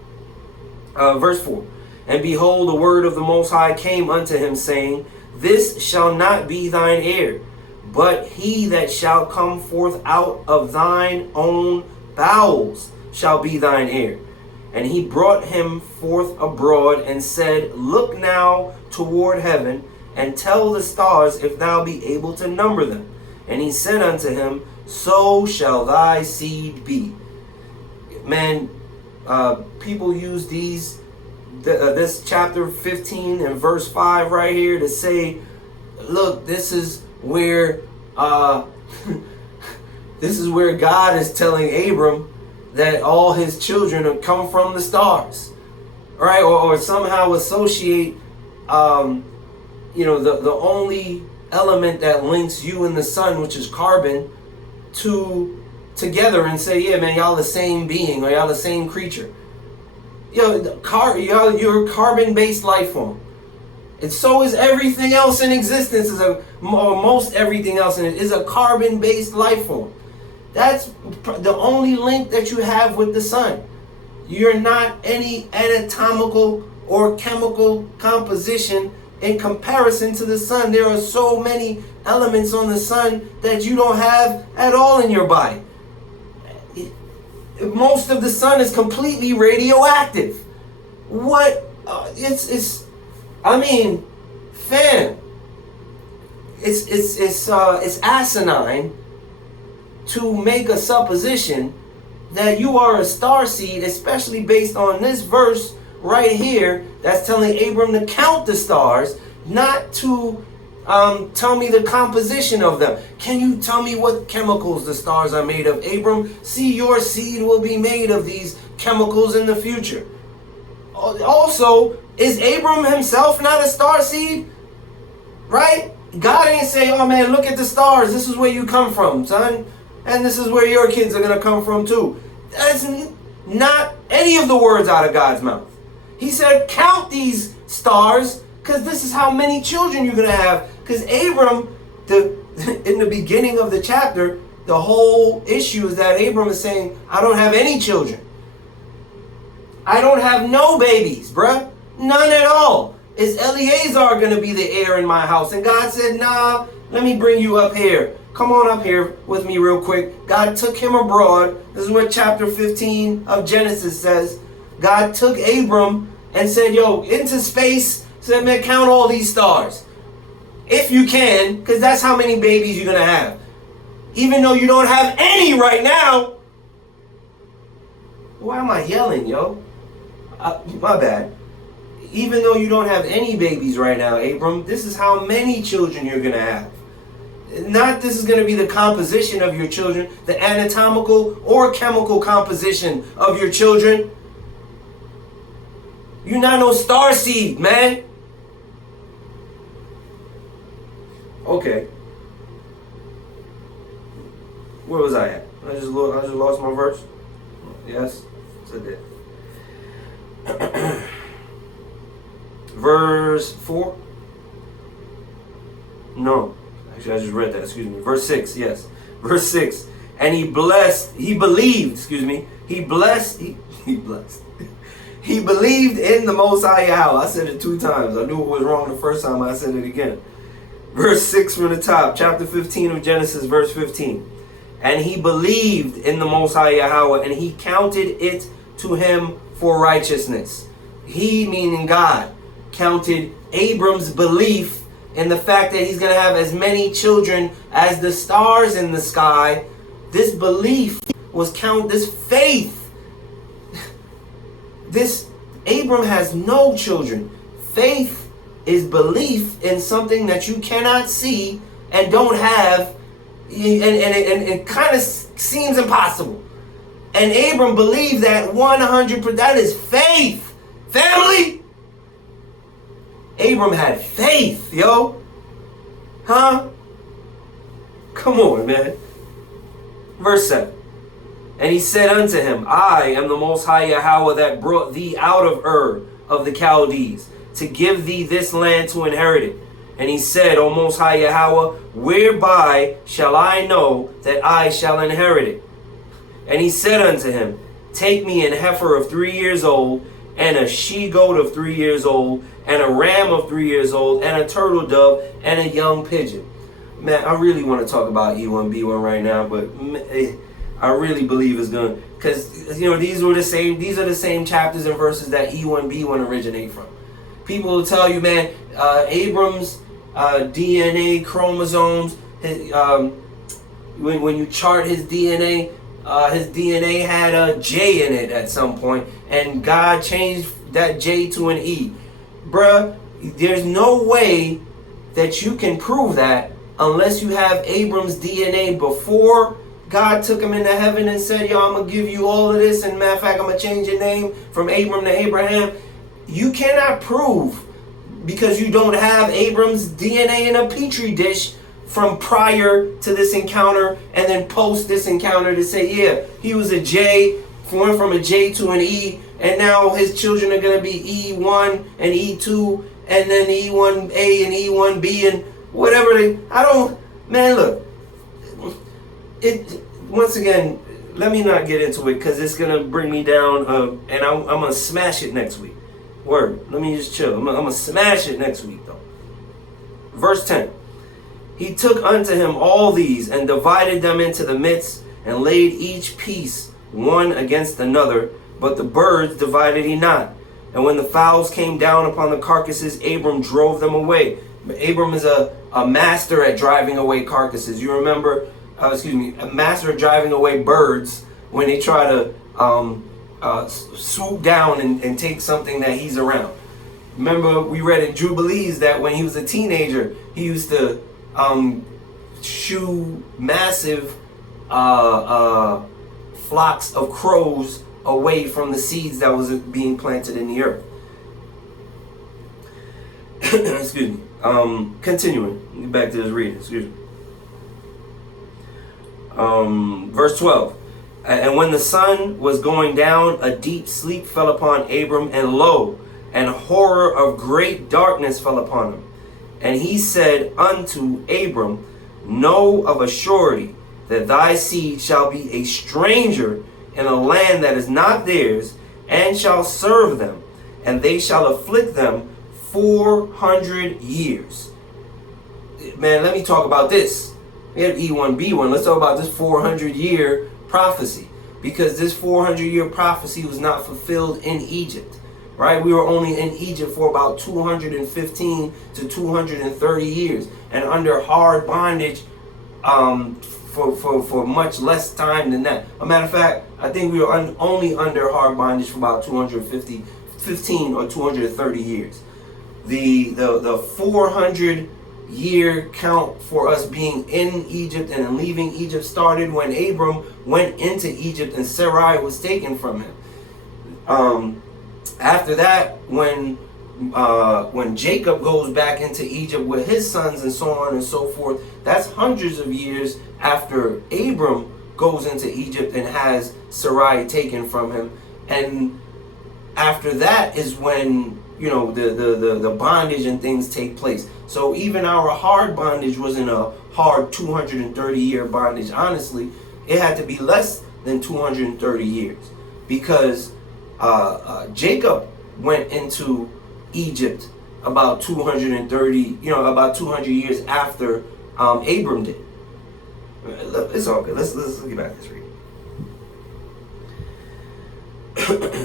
Verse 4. And behold, the word of the Most High came unto him, saying, "This shall not be thine heir, but he that shall come forth out of thine own bowels shall be thine heir." And he brought him forth abroad and said, "Look now toward heaven, and tell the stars if thou be able to number them." And he said unto him, "So shall thy seed be." Man, people use this chapter 15 and verse 5 right here to say, look, this is where God is telling Abram that all his children have come from the stars, right? Or somehow associate, the only element that links you and the sun, which is carbon, together, and say, yeah, man, y'all the same being, or y'all the same creature. You're a carbon-based life form. And so is everything else in existence, or most everything else in it is a carbon-based life form. That's the only link that you have with the sun. You're not any anatomical or chemical composition in comparison to the sun. There are so many elements on the sun that you don't have at all in your body. Most of the sun is completely radioactive. What? I mean, fam, it's asinine to make a supposition that you are a starseed, especially based on this verse right here that's telling Abram to count the stars, not to tell me the composition of them. Can you tell me what chemicals the stars are made of, Abram? See, your seed will be made of these chemicals in the future. Also, is Abram himself not a star seed? Right? God ain't say, oh man, look at the stars. This is where you come from, son. And this is where your kids are going to come from too. That's not any of the words out of God's mouth. He said, count these stars, because this is how many children you're going to have. Because Abram, in the beginning of the chapter, the whole issue is that Abram is saying, I don't have any children. I don't have no babies, bruh. None at all. Is Eleazar going to be the heir in my house? And God said, nah, let me bring you up here. Come on up here with me real quick. God took him abroad. This is what chapter 15 of Genesis says. God took Abram and said, yo, into space. Said, man, count all these stars. If you can, because that's how many babies you're going to have. Even though you don't have any right now. Why am I yelling, yo? My bad. Even though you don't have any babies right now, Abram, this is how many children you're going to have. Not this is going to be the composition of your children, the anatomical or chemical composition of your children. You're not no star seed, man. Okay. Where was I at? I just lost my verse. Yes, I did. Verse 4? No. Actually, I just read that. Excuse me. Verse 6, yes. Verse 6. And he believed in the Most High Yahweh. I said it 2 times. I knew it was wrong the first time. I said it again. Verse 6 from the top. Chapter 15 of Genesis, verse 15. And he believed in the Most High Yahweh, and he counted it to him for righteousness. He, meaning God, counted Abram's belief in the fact that he's going to have as many children as the stars in the sky. This belief was this faith. This Abram has no children. Faith is belief in something that you cannot see and don't have, and it kind of seems impossible. And Abram believed that 100%. That is faith, family. Abram had faith, yo. Huh? Come on, man. Verse 7. And he said unto him, I am the Most High Yahweh that brought thee out of Ur of the Chaldees, to give thee this land to inherit it. And he said, O Most High Yahweh, whereby shall I know that I shall inherit it? And he said unto him, take me an heifer of 3 years old, and a she-goat of 3 years old, and a ram of 3 years old, and a turtle dove, and a young pigeon. Man, I really want to talk about E1B1 right now, but I really believe it's going to, because these are the same chapters and verses that E1B1 originate from. People will tell you, man, Abram's DNA chromosomes, when you chart his DNA had a J in it at some point, and God changed that J to an E. Bruh, there's no way that you can prove that unless you have Abram's DNA before God took him into heaven and said, yo, I'm going to give you all of this, and matter of fact, I'm going to change your name from Abram to Abraham. You cannot prove, because you don't have Abram's DNA in a petri dish from prior to this encounter and then post this encounter, to say, yeah, he was a J, went from a J to an E, and now his children are going to be E1 and E2 and then E1A and E1B and whatever look, once again, let me not get into it because it's going to bring me down, and I'm going to smash it next week. Word. Let me just chill. I'm going to smash it next week, though. Verse 10. He took unto him all these and divided them into the midst and laid each piece one against another, but the birds divided he not. And when the fowls came down upon the carcasses, Abram drove them away. Abram is a master at driving away carcasses. You remember, a master at driving away birds when they try to swoop down and take something that he's around. Remember, we read in Jubilees that when he was a teenager, he used to shoo massive flocks of crows away from the seeds that was being planted in the earth. Excuse me. Continuing. Back to this reading. Excuse me. Verse 12. And when the sun was going down, a deep sleep fell upon Abram, and lo, and horror of great darkness fell upon him. And he said unto Abram, know of a surety that thy seed shall be a stranger in a land that is not theirs, and shall serve them, and they shall afflict them 400 years. Man, let me talk about this. We have E1B1. Let's talk about this 400-year prophecy, because this 400-year prophecy was not fulfilled in Egypt, right? We were only in Egypt for about 215 to 230 years, and under hard bondage for much less time than that. As a matter of fact, I think we were only under hard bondage for about 15 or 230 years. The 400-year count for us being in Egypt and leaving Egypt started when Abram went into Egypt and Sarai was taken from him. After that, when Jacob goes back into Egypt with his sons and so on and so forth, that's hundreds of years after Abram goes into Egypt and has Sarai taken from him. And after that is when, the bondage and things take place. So even our hard bondage wasn't a hard 230-year bondage. Honestly, it had to be less than 230 years, because Jacob went into Egypt about 230, about 200 years after Abram did. It's all good. Let's get back to this reading.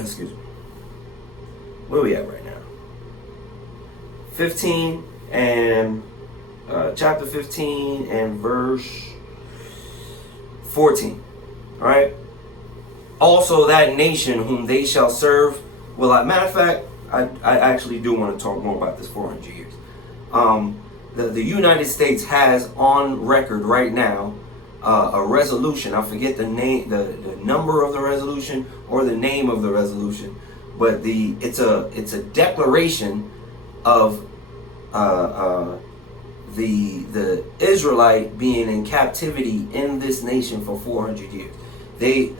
Excuse me. Where are we at right now? 15 and chapter 15 and verse 14. All right. Also, that nation whom they shall serve will I. Matter of fact, I actually do want to talk more about this 400 years. The United States has on record right now a resolution. I forget the name, the number of the resolution or the name of the resolution, but it's a declaration of the Israelite being in captivity in this nation for 400 years. They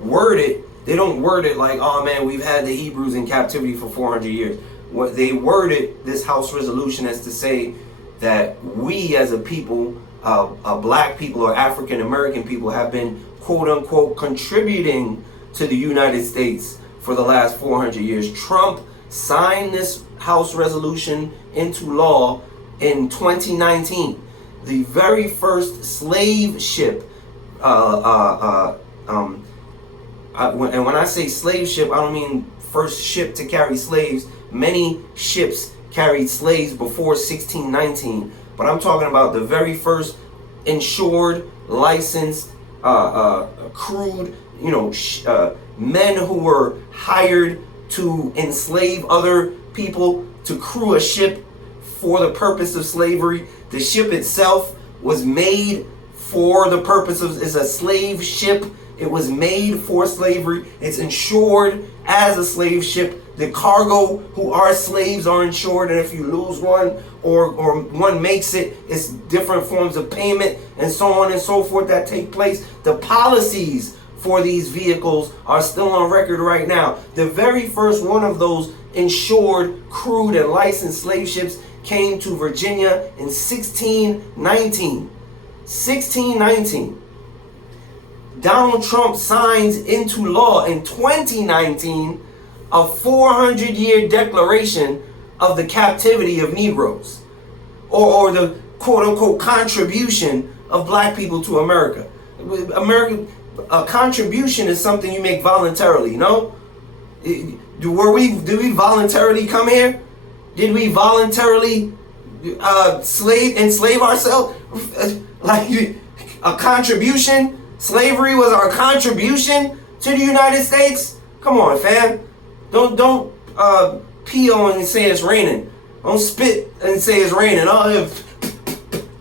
word it. They don't word it like, oh man, we've had the Hebrews in captivity for 400 years. What they worded this House resolution as to say that we as a people, black people or African American people, have been quote unquote contributing to the United States for the last 400 years. Trump signed this House resolution into law in 2019. The very first slave ship, and when I say slave ship, I don't mean first ship to carry slaves. Many ships carried slaves before 1619, but I'm talking about the very first insured, licensed, crewed, men who were hired to enslave other people to crew a ship for the purpose of slavery. The ship itself was made for the purpose of, it's a slave ship. It was made for slavery. It's insured as a slave ship. The cargo who are slaves are insured, and if you lose one or one makes it, it's different forms of payment and so on and so forth that take place. The policies for these vehicles are still on record right now. The very first one of those uninsured, crewed, and licensed slave ships came to Virginia in 1619. 1619. Donald Trump signs into law in 2019 a 400-year declaration of the captivity of Negroes, or the quote-unquote contribution of black people to America. A contribution is something you make voluntarily, no? Did we voluntarily come here? Did we voluntarily enslave ourselves? Like a contribution? Slavery was our contribution to the United States? Come on, fam. Don't pee on and say it's raining. Don't spit and say it's raining. Oh,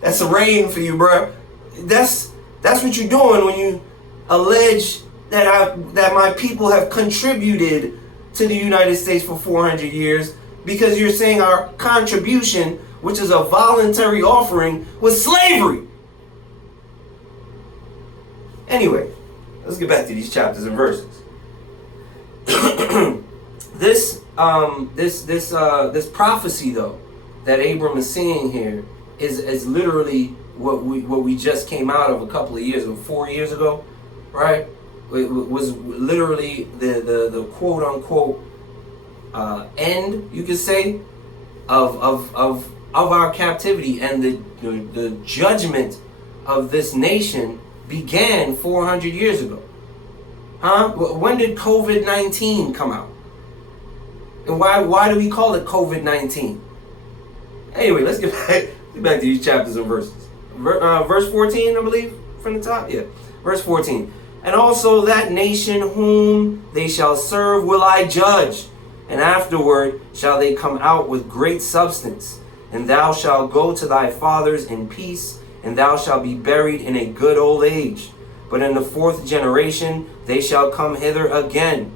that's a rain for you, bro. That's what you're doing when you allege that my people have contributed to the United States for 400 years, because you're saying our contribution, which is a voluntary offering, was slavery. Anyway, let's get back to these chapters and verses. This prophecy, though, that Abram is seeing here is literally what we just came out of a couple of years ago, 4 years ago, right? It was literally the quote unquote end, you could say, of our captivity, and the judgment of this nation began 400 years ago. Huh? When did COVID-19 come out? And why do we call it COVID-19? Anyway, let's get back to these chapters and verses. Verse 14, I believe, from the top. Yeah, verse 14. And also that nation whom they shall serve will I judge, and afterward shall they come out with great substance. And thou shalt go to thy fathers in peace, and thou shalt be buried in a good old age. But in the fourth generation they shall come hither again.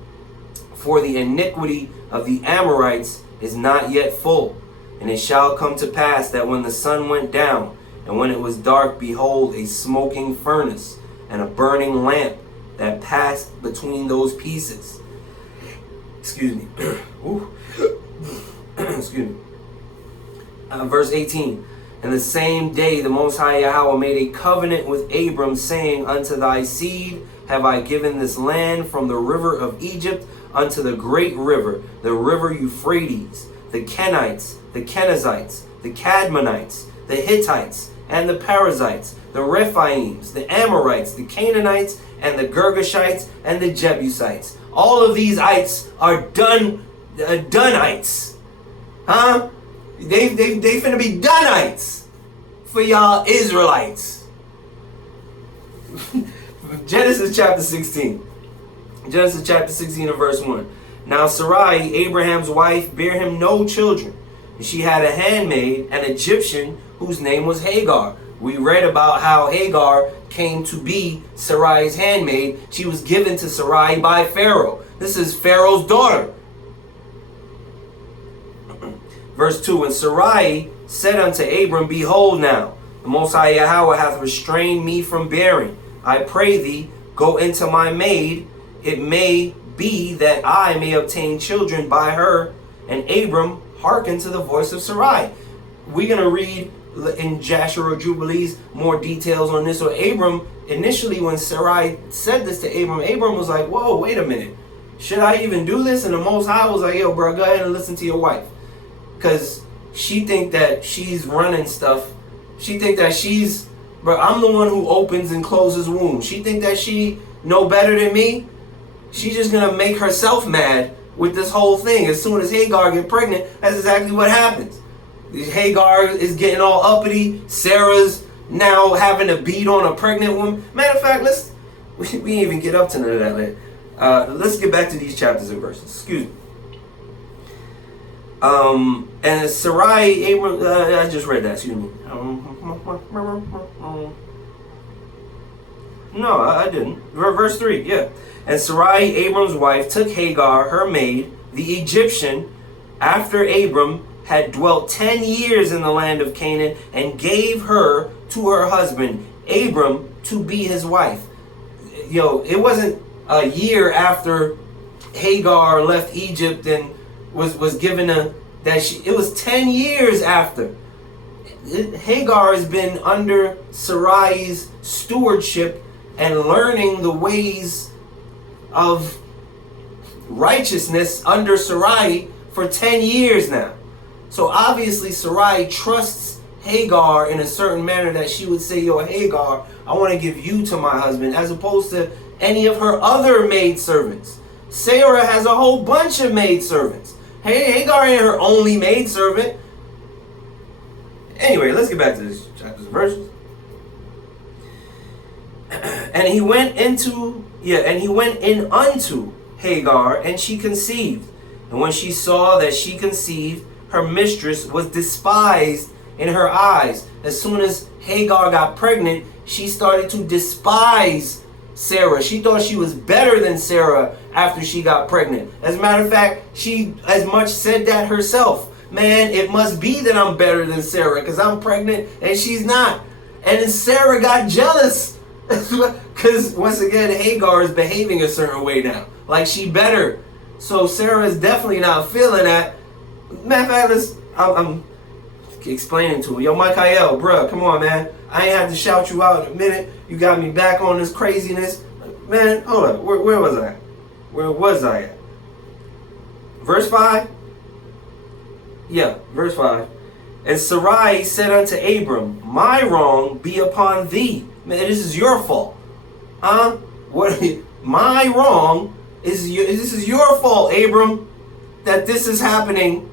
For the iniquity of the Amorites is not yet full. And it shall come to pass that when the sun went down, and when it was dark, behold, a smoking furnace, and a burning lamp that passed between those pieces. Excuse me. Excuse me. Verse 18. And the same day the Most High Yahweh made a covenant with Abram, saying, Unto thy seed have I given this land from the river of Egypt unto the great river, the river Euphrates, the Kenites, the Kenizzites, the Cadmonites, the Hittites, and the Perizzites, the Rephaims, the Amorites, the Canaanites, and the Girgashites, and the Jebusites. All of these ites are Dunites. Huh? They finna be Dunites for y'all Israelites. Genesis chapter 16. Genesis chapter 16 and verse 1. Now Sarai, Abraham's wife, bare him no children. And she had a handmaid, an Egyptian, whose name was Hagar. We read about how Hagar came to be Sarai's handmaid. She was given to Sarai by Pharaoh. This is Pharaoh's daughter. Verse 2. And Sarai said unto Abram, Behold now, the Most High Yahweh hath restrained me from bearing. I pray thee, go into my maid. It may be that I may obtain children by her. And Abram hearkened to the voice of Sarai. We're going to read in Jasher Jubilees more details on this. So Abram, initially when Sarai said this to Abram was like, whoa, wait a minute. Should I even do this? And the Most High was like, yo, bro, go ahead and listen to your wife. Because she think that she's running stuff. She think that she's, bro, I'm the one who opens and closes wombs. She think that she know better than me. She's just going to make herself mad with this whole thing. As soon as Hagar get pregnant, that's exactly what happens. Hagar is getting all uppity. Sarah's now having to beat on a pregnant woman. Matter of fact, we didn't even get up to none of that later. Let's get back to these chapters and verses. Excuse me. And Sarai, Abram, I just read that, excuse me. No, I didn't. Verse 3, yeah. And Sarai, Abram's wife, took Hagar, her maid, the Egyptian, after Abram had dwelt 10 years in the land of Canaan, and gave her to her husband, Abram, to be his wife. It wasn't a year after Hagar left Egypt and was given it was 10 years after. Hagar has been under Sarai's stewardship and learning the ways of righteousness under Sarai for 10 years now. So obviously Sarai trusts Hagar in a certain manner that she would say, yo, Hagar, I want to give you to my husband, as opposed to any of her other maidservants. Sarah has a whole bunch of maidservants. Hagar ain't her only maidservant. Anyway, let's get back to this chapters and verses. And he went in unto Hagar, and she conceived. And when she saw that she conceived, her mistress was despised in her eyes. As soon as Hagar got pregnant, she started to despise Sarah. She thought she was better than Sarah after she got pregnant. As a matter of fact, she as much said that herself. Man, it must be that I'm better than Sarah because I'm pregnant and she's not. And then Sarah got jealous because once again, Hagar is behaving a certain way now. Like she better. So Sarah is definitely not feeling that. Matter of fact, I'm explaining to her. Yo, Michael, bruh, come on, man. I ain't have to shout you out in a minute. You got me back on this craziness. Man, hold up. Where was I? Where was I at? Verse 5? Yeah, verse 5. And Sarai said unto Abram, my wrong be upon thee. Man, this is your fault. Huh? What? My wrong this is your fault, Abram, that this is happening.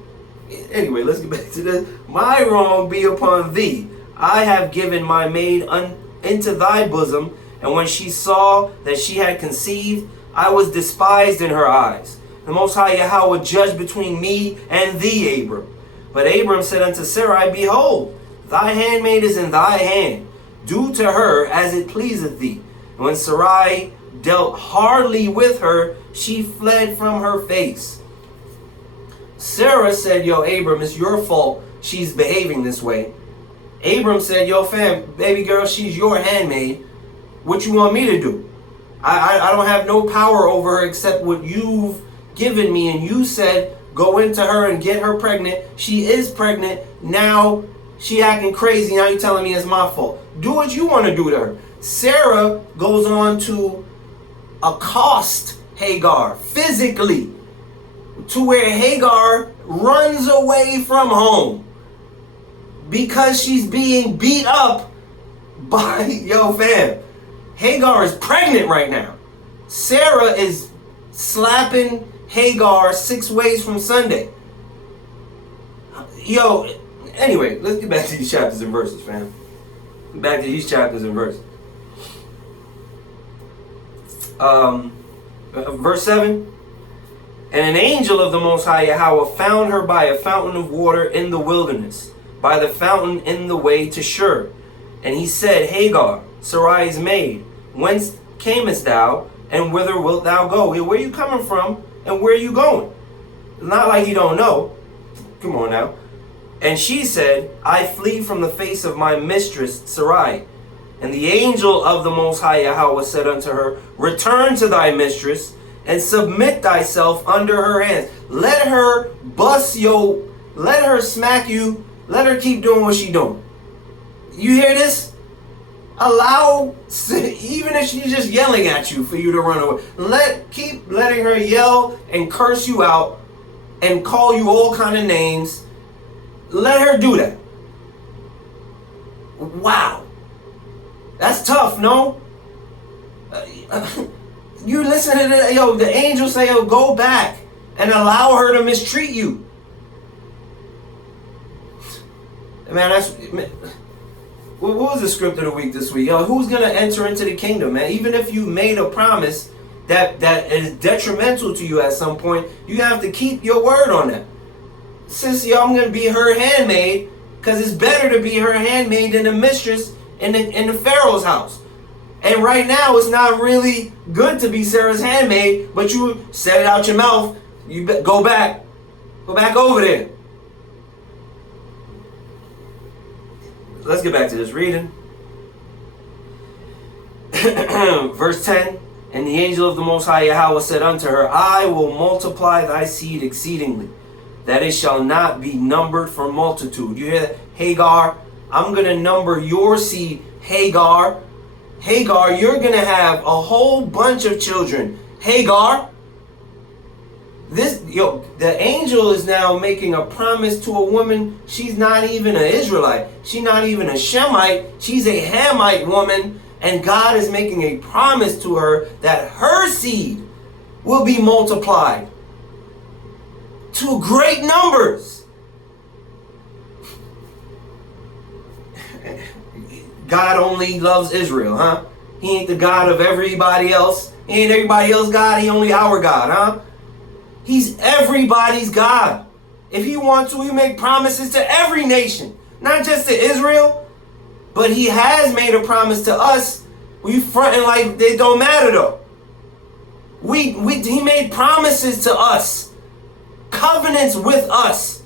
Anyway, let's get back to this. My wrong be upon thee. I have given my maid into thy bosom, and when she saw that she had conceived, I was despised in her eyes. The Most High Yahweh judge between me and thee, Abram. But Abram said unto Sarai, behold, thy handmaid is in thy hand. Do to her as it pleaseth thee. And when Sarai dealt hardly with her, she fled from her face. Sarah said, yo, Abram, it's your fault she's behaving this way. Abram said, yo, fam, baby girl, she's your handmaid. What you want me to do? I don't have no power over her except what you've given me. And you said, go into her and get her pregnant. She is pregnant. Now she acting crazy. Now you're telling me it's my fault. Do what you want to do to her. Sarah goes on to accost Hagar physically, to where Hagar runs away from home because she's being beat up by, yo fam, Hagar is pregnant right now. Sarah is slapping Hagar 6 ways from Sunday. Yo, anyway, let's get back to these chapters and verses, fam. Back to these chapters and verses. Verse 7. And an angel of the Most High Yahweh found her by a fountain of water in the wilderness, by the fountain in the way to Shur. And he said, Hagar, Sarai's maid, whence camest thou, and whither wilt thou go? Where are you coming from, and where are you going? Not like you don't know. Come on now. And she said, I flee from the face of my mistress Sarai. And the angel of the Most High Yahweh said unto her, return to thy mistress, and submit thyself under her hands. Let her bust yo, let her smack you, let her keep doing what she doing. You hear this? Allow, even if she's just yelling at you, for you to run away. Keep letting her yell and curse you out and call you all kind of names. Let her do that. Wow. That's tough, no? You listen to the angel say, yo, go back and allow her to mistreat you. Man, what was the script of the week this week? Yo, who's going to enter into the kingdom, man? Even if you made a promise that is detrimental to you at some point, you have to keep your word on that. Since I'm going to be her handmaid, because it's better to be her handmaid than a mistress in the Pharaoh's house. And right now, it's not really good to be Sarah's handmaid, but you said it out your mouth. You go back over there. Let's get back to this reading. Verse 10. And the angel of the Most High Yahweh said unto her, I will multiply thy seed exceedingly, that it shall not be numbered for multitude. You hear that? Hagar, I'm going to number your seed. Hagar, you're going to have a whole bunch of children. Hagar, the angel is now making a promise to a woman. She's not even an Israelite. She's not even a Shemite. She's a Hamite woman. And God is making a promise to her that her seed will be multiplied to great numbers. God only loves Israel, huh? He ain't the God of everybody else. He ain't everybody else's God. He only our God, huh? He's everybody's God. If he wants to, he make promises to every nation, not just to Israel. But he has made a promise to us. We fronting like it don't matter though. He made promises to us, covenants with us.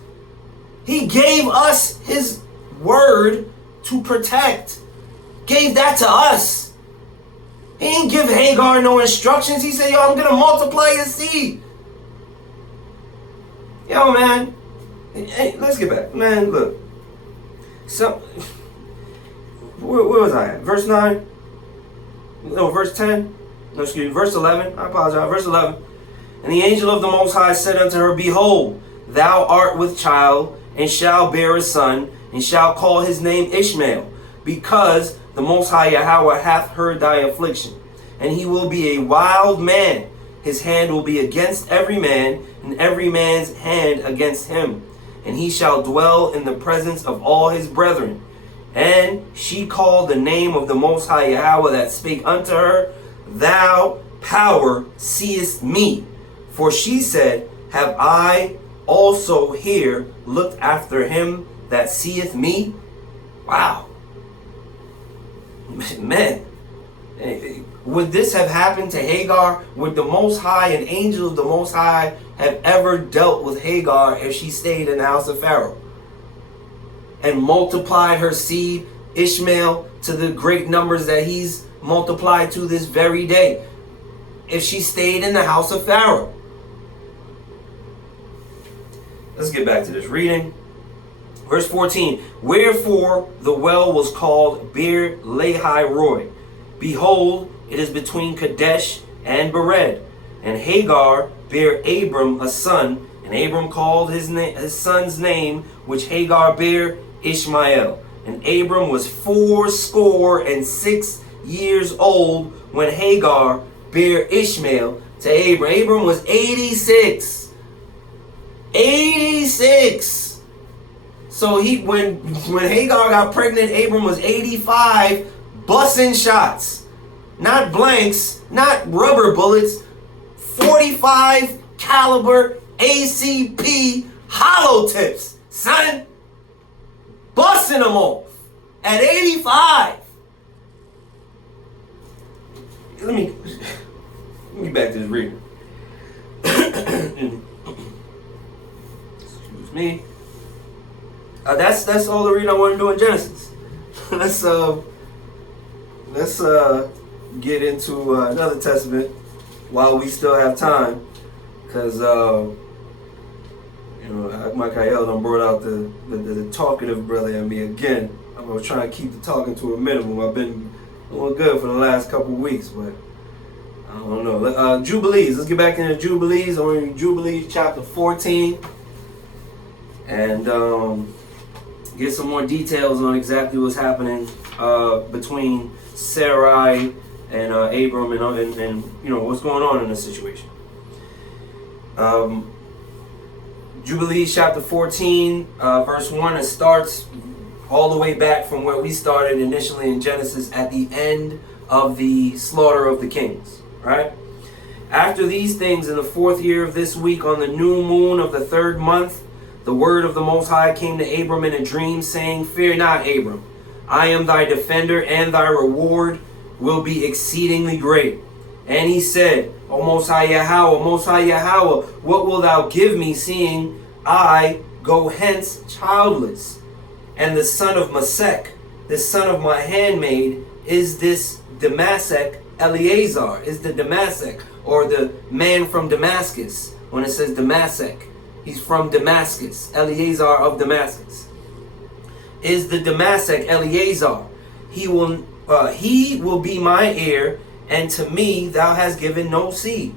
He gave us his word to protect. Gave that to us. He didn't give Hagar no instructions. He said, yo, I'm going to multiply your seed. Yo, man. Hey, let's get back. Man, look. Where was I at? Verse 9? No, verse 10? No, excuse me. Verse 11. I apologize. Verse 11. And the angel of the Most High said unto her, Behold, thou art with child, and shalt bear a son, and shalt call his name Ishmael, because the Most High Yahweh hath heard thy affliction. And he will be a wild man. His hand will be against every man, and every man's hand against him. And he shall dwell in the presence of all his brethren. And she called the name of the Most High Yahweh that spake unto her, Thou power seest me. For she said, Have I also here looked after him that seeth me? Wow. Man. Would this have happened to Hagar? Would the Most High, an angel of the Most High, have ever dealt with Hagar if she stayed in the house of Pharaoh and multiplied her seed, Ishmael, to the great numbers that he's multiplied to this very day, if she stayed in the house of Pharaoh? Let's get back to this reading. Verse 14. Wherefore the well was called Beer Lahai Roi. Behold, it is between Kadesh and Bered. And Hagar bare Abram a son, and Abram called his son's name, which Hagar bare, Ishmael. And Abram was 86 years old when Hagar bare Ishmael to Abram. Abram was 86. 86. So when Hagar got pregnant, Abram was 85, busting shots. Not blanks, not rubber bullets, 45 caliber ACP hollow tips, son. Busting them off at 85. Let me back to this reading. Excuse me. That's all the reading I want to do in Genesis. Let's get into another testament while we still have time, because Michael done brought out the talkative brother in me again. I was trying to keep the talking to a minimum. I've been doing good for the last couple of weeks, but I don't know. Jubilees. Let's get back into Jubilees. I'm in Jubilees chapter 14, and get some more details on exactly what's happening between Sarai and Abram, and what's going on in this situation. Jubilees chapter 14, verse 1, it starts all the way back from where we started initially in Genesis at the end of the slaughter of the kings, right? After these things, in the 4th year of this week, on the new moon of the 3rd month, the word of the Most High came to Abram in a dream, saying, Fear not, Abram. I am thy defender, and thy reward will be exceedingly great. And he said, O Most High Yahweh, what wilt thou give me, seeing I go hence childless? And the son of Masek, the son of my handmaid, is this Damasek Eleazar, is the Damasek, or the man from Damascus. When it says Damasek, He's from Damascus. Eleazar of Damascus. Is the Damascus Eleazar. He will be my heir, and to me thou hast given no seed.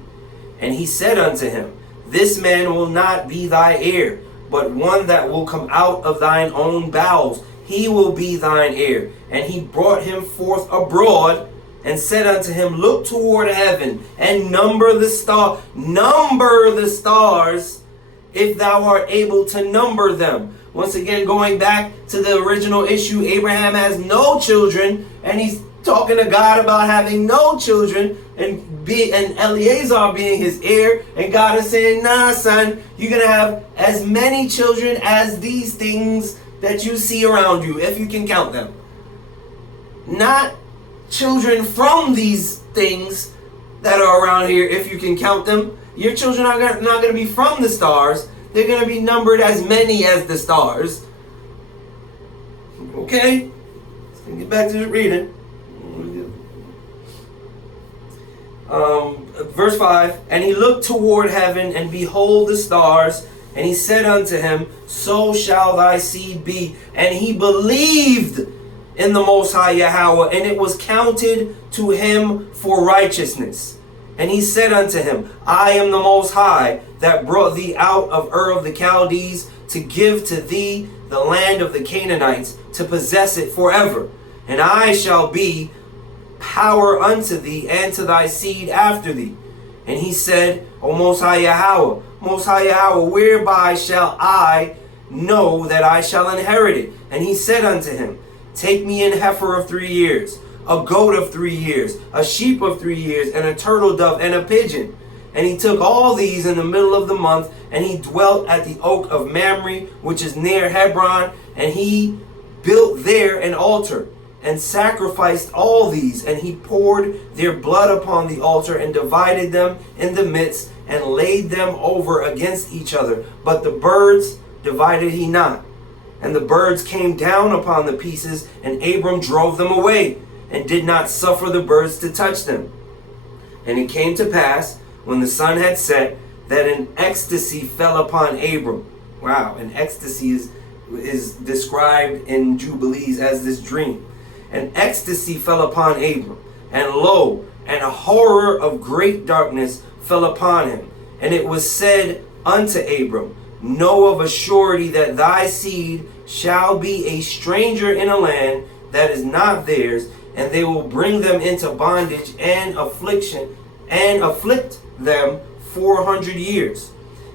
And he said unto him, this man will not be thy heir, but one that will come out of thine own bowels, he will be thine heir. And he brought him forth abroad, and said unto him, look toward heaven, and number the stars. Number the stars, if thou art able to number them. Once again, going back to the original issue, Abraham has no children, and he's talking to God about having no children, and Eleazar being his heir, and God is saying, nah, son, you're going to have as many children as these things that you see around you, if you can count them. Not children from these things that are around here, if you can count them. Your children are not going to be from the stars. They're going to be numbered as many as the stars. Okay? Let's get back to the reading. Verse 5, and he looked toward heaven, and behold the stars, and he said unto him, so shall thy seed be. And he believed in the Most High Yahweh, and it was counted to him for righteousness. And he said unto him, I am the Most High, that brought thee out of Ur of the Chaldees, to give to thee the land of the Canaanites, to possess it forever. And I shall be power unto thee, and to thy seed after thee. And he said, O Most High Yahweh, Most High Yahweh, whereby shall I know that I shall inherit it? And he said unto him, take me an heifer of 3 years, a goat of 3 years, a sheep of 3 years, and a turtle dove, and a pigeon. And he took all these in the middle of the month, and he dwelt at the oak of Mamre, which is near Hebron, and he built there an altar, and sacrificed all these, and he poured their blood upon the altar, and divided them in the midst, and laid them over against each other. But the birds divided he not. And the birds came down upon the pieces, and Abram drove them away, and did not suffer the birds to touch them. And it came to pass, when the sun had set, that an ecstasy fell upon Abram. Wow, an ecstasy is described in Jubilees as this dream. An ecstasy fell upon Abram, and lo, and a horror of great darkness fell upon him. And it was said unto Abram, know of a surety that thy seed shall be a stranger in a land that is not theirs, and they will bring them into bondage and affliction, and afflict them 400 years.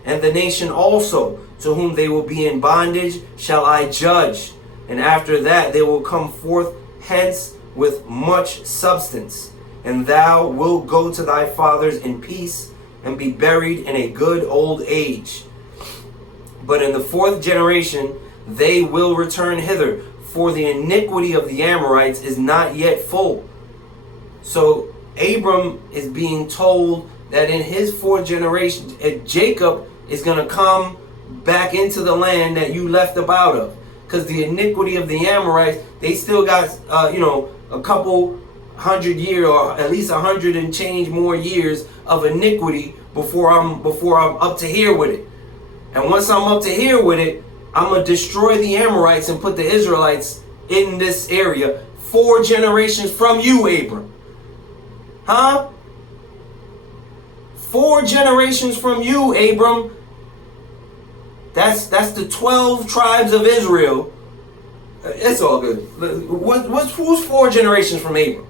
And the nation also, to whom they will be in bondage, shall I judge. And after that they will come forth hence with much substance. And thou wilt go to thy fathers in peace, and be buried in a good old age. But in the 4th generation they will return hither, for the iniquity of the Amorites is not yet full. So Abram is being told that in his 4th generation, Jacob is going to come back into the land that you left up out of. Because the iniquity of the Amorites, they still got, a couple 100 years, or at least 100 and change more years of iniquity before I'm up to here with it. And once I'm up to here with it, I'm going to destroy the Amorites and put the Israelites in this area 4 generations from you, Abram. Huh? 4 generations from you, Abram. That's the 12 tribes of Israel. It's all good. Who's 4 generations from Abram?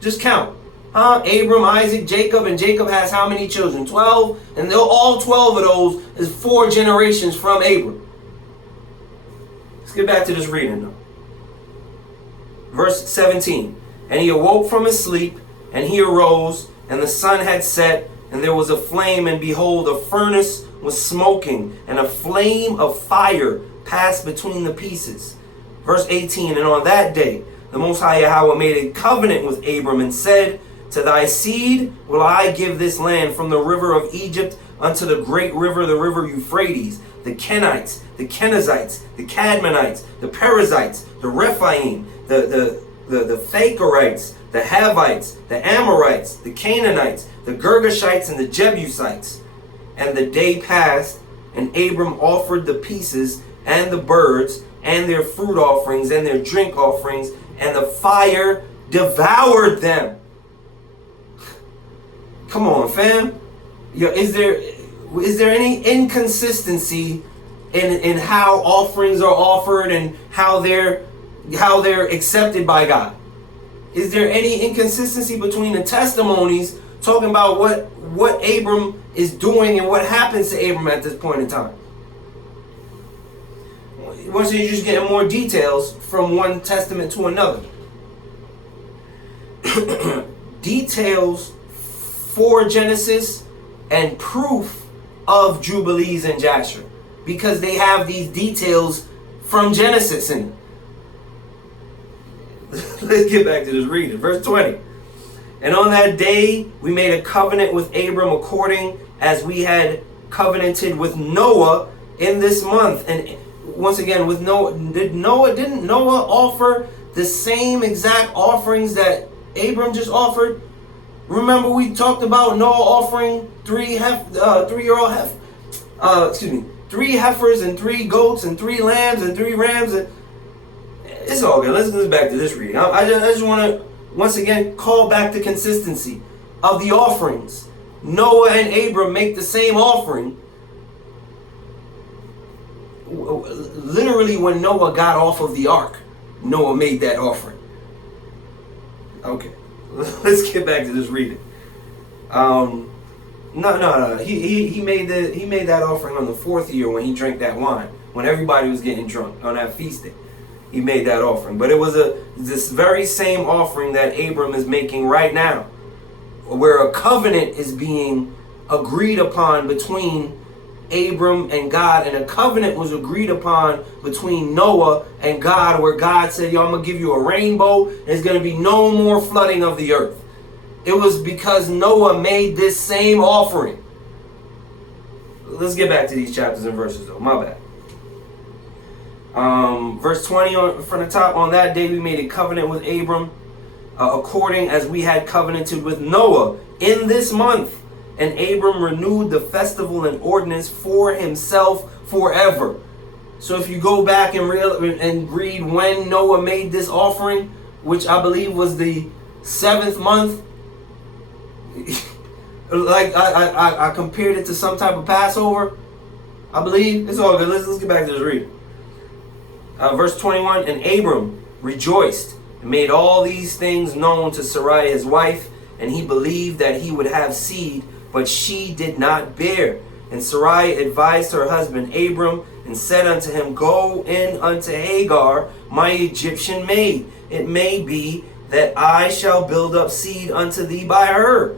Just count. Huh? Abram, Isaac, Jacob, and Jacob has how many children? 12, and all 12 of those is 4 generations from Abram. Let's get back to this reading now. Verse 17. And he awoke from his sleep, and he arose, and the sun had set, and there was a flame, and behold, a furnace was smoking, and a flame of fire passed between the pieces. Verse 18. And on that day the Most High Yahweh made a covenant with Abram, and said, to thy seed will I give this land, from the river of Egypt unto the great river, the river Euphrates, the Kenites, the Kenizzites, the Cadmonites, the Perizzites, the Rephaim, the Thacharites, the Havites, the Amorites, the Canaanites, the Girgashites, and the Jebusites. And the day passed, And Abram offered the pieces and the birds and their fruit offerings and their drink offerings, and the fire devoured them. Come on, fam. Is there any inconsistency in how offerings are offered and how they're accepted by God? Is there any inconsistency between the testimonies talking about what Abram is doing and what happens to Abram at this point in time? Once you're just getting more details from one testament to another. Details for Genesis and proof of Jubilees and Jasher, because they have these details from Genesis in it. Let's get back to this reading. Verse 20. And on that day we made a covenant with Abram according as we had covenanted with Noah in this month. And once again, with Noah, didn't Noah offer the same exact offerings that Abram just offered? Remember, we talked about Noah offering three heifers and 3 goats and 3 lambs and 3 rams. And it's all good. Let's get back to this reading. I just want to once again call back the consistency of the offerings. Noah and Abram make the same offering. Literally, when Noah got off of the ark, Noah made that offering. Okay, let's get back to this reading. No. He made that offering on the 4th year when he drank that wine, when everybody was getting drunk on that feast day. He made that offering, but it was this very same offering that Abram is making right now, where a covenant is being agreed upon between Abram and God, and a covenant was agreed upon between Noah and God, where God said, yo, I'm gonna give you a rainbow, and there's gonna be no more flooding of the earth. It was because Noah made this same offering. Let's get back to these chapters and verses though, my bad. Verse 20 from the top. On that day we made a covenant with Abram according as we had covenanted with Noah in this month. And Abram renewed the festival and ordinance for himself forever. So if you go back and read when Noah made this offering, which I believe was the 7th month, like I compared it to some type of Passover, I believe. It's all good. Let's get back to this reading. Verse 21, and Abram rejoiced and made all these things known to Sarai his wife, and he believed that he would have seed, but she did not bear. And Sarai advised her husband Abram and said unto him, go in unto Hagar, my Egyptian maid. It may be that I shall build up seed unto thee by her.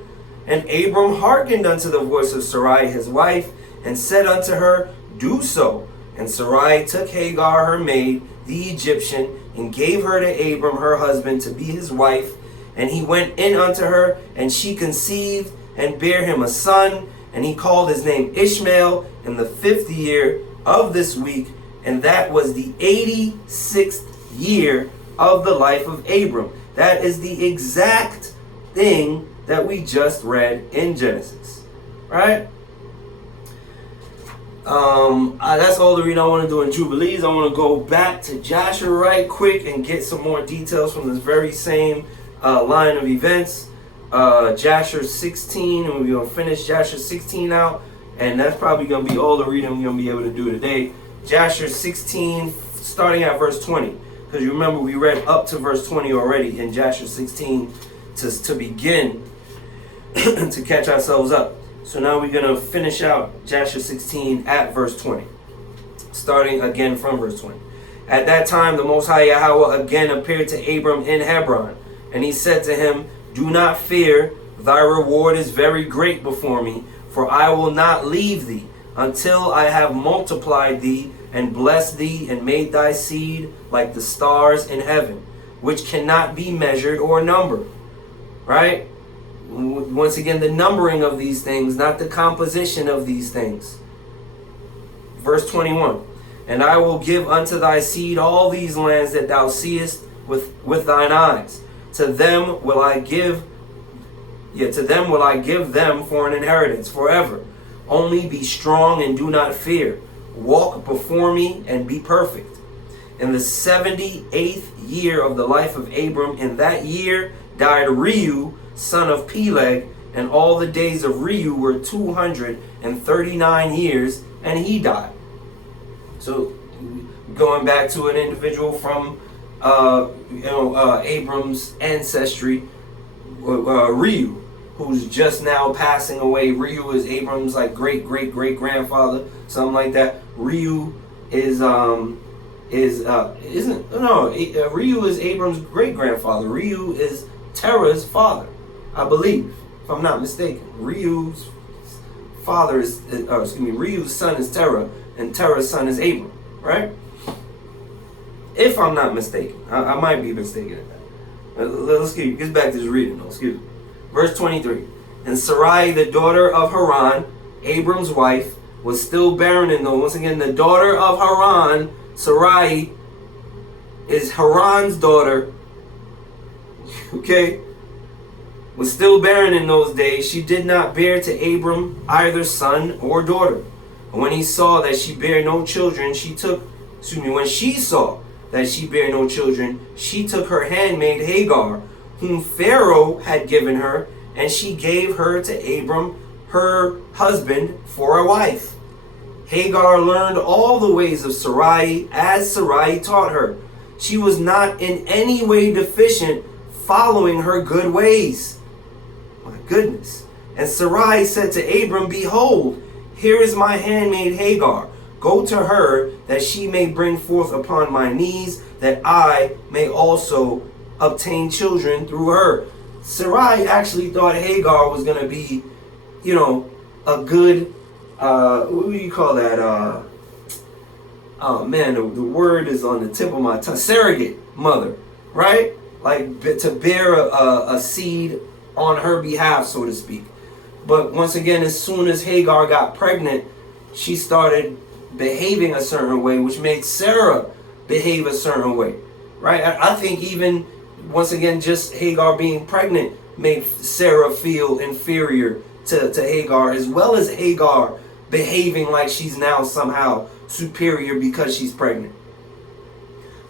And Abram hearkened unto the voice of Sarai his wife, and said unto her, do so. And Sarai took Hagar her maid, the Egyptian, and gave her to Abram her husband to be his wife. And he went in unto her, and she conceived, and bare him a son, and he called his name Ishmael in the 5th year of this week, and that was the 86th year of the life of Abram. That is the exact thing that we just read in Genesis, right? That's all the reading I want to do in Jubilees. I want to go back to Joshua right quick and get some more details from this very same line of events. Jasher 16, and we're going to finish Jasher 16 out, and that's probably going to be all the reading we're going to be able to do today. Jasher 16, starting at verse 20, because you remember we read up to verse 20 already in Jasher 16 to begin to catch ourselves up. So now we're going to finish out Jasher 16 at verse 20, starting again from verse 20. At that time the Most High Yahweh again appeared to Abram in Hebron, and he said to him, do not fear, thy reward is very great before me, for I will not leave thee until I have multiplied thee and blessed thee and made thy seed like the stars in heaven, which cannot be measured or numbered. Right? Once again, the numbering of these things, not the composition of these things. Verse 21, and I will give unto thy seed all these lands that thou seest with thine eyes. To them will I give them for an inheritance forever. Only be strong and do not fear. Walk before me and be perfect. In the 78th year of the life of Abram, in that year died Reu, son of Peleg, and all the days of Reu were 239 years, and he died. So, going back to an individual from Abram's ancestry, Reu, who's just now passing away. Reu is Abram's like great grandfather, something like that. Reu Reu is Abram's great grandfather. Reu is Terah's father, I believe, if I'm not mistaken. Reu's son is Terah, and Terah's son is Abram, right? If I'm not mistaken, I might be mistaken in that. Let's get back to this reading, though. Excuse me. Verse 23. And Sarai, the daughter of Haran, Abram's wife, was still barren in those. Once again, the daughter of Haran, Sarai, is Haran's daughter. Okay? Was still barren in those days. She did not bear to Abram either son or daughter. And when he saw that she bare no children, when she saw that she bare no children, she took her handmaid Hagar, whom Pharaoh had given her, and she gave her to Abram, her husband, for a wife. Hagar learned all the ways of Sarai, as Sarai taught her. She was not in any way deficient, following her good ways. My goodness. And Sarai said to Abram, Behold, here is my handmaid Hagar. Go to her, that she may bring forth upon my knees, that I may also obtain children through her. Sarai actually thought Hagar was going to be, a good, what do you call that? Oh man, the word is on the tip of my tongue. Surrogate mother, right? Like to bear a seed on her behalf, so to speak. But once again, as soon as Hagar got pregnant, she started behaving a certain way, which made Sarah behave a certain way, right? I think even, once again, just Hagar being pregnant made Sarah feel inferior to Hagar, as well as Hagar behaving like she's now somehow superior because she's pregnant.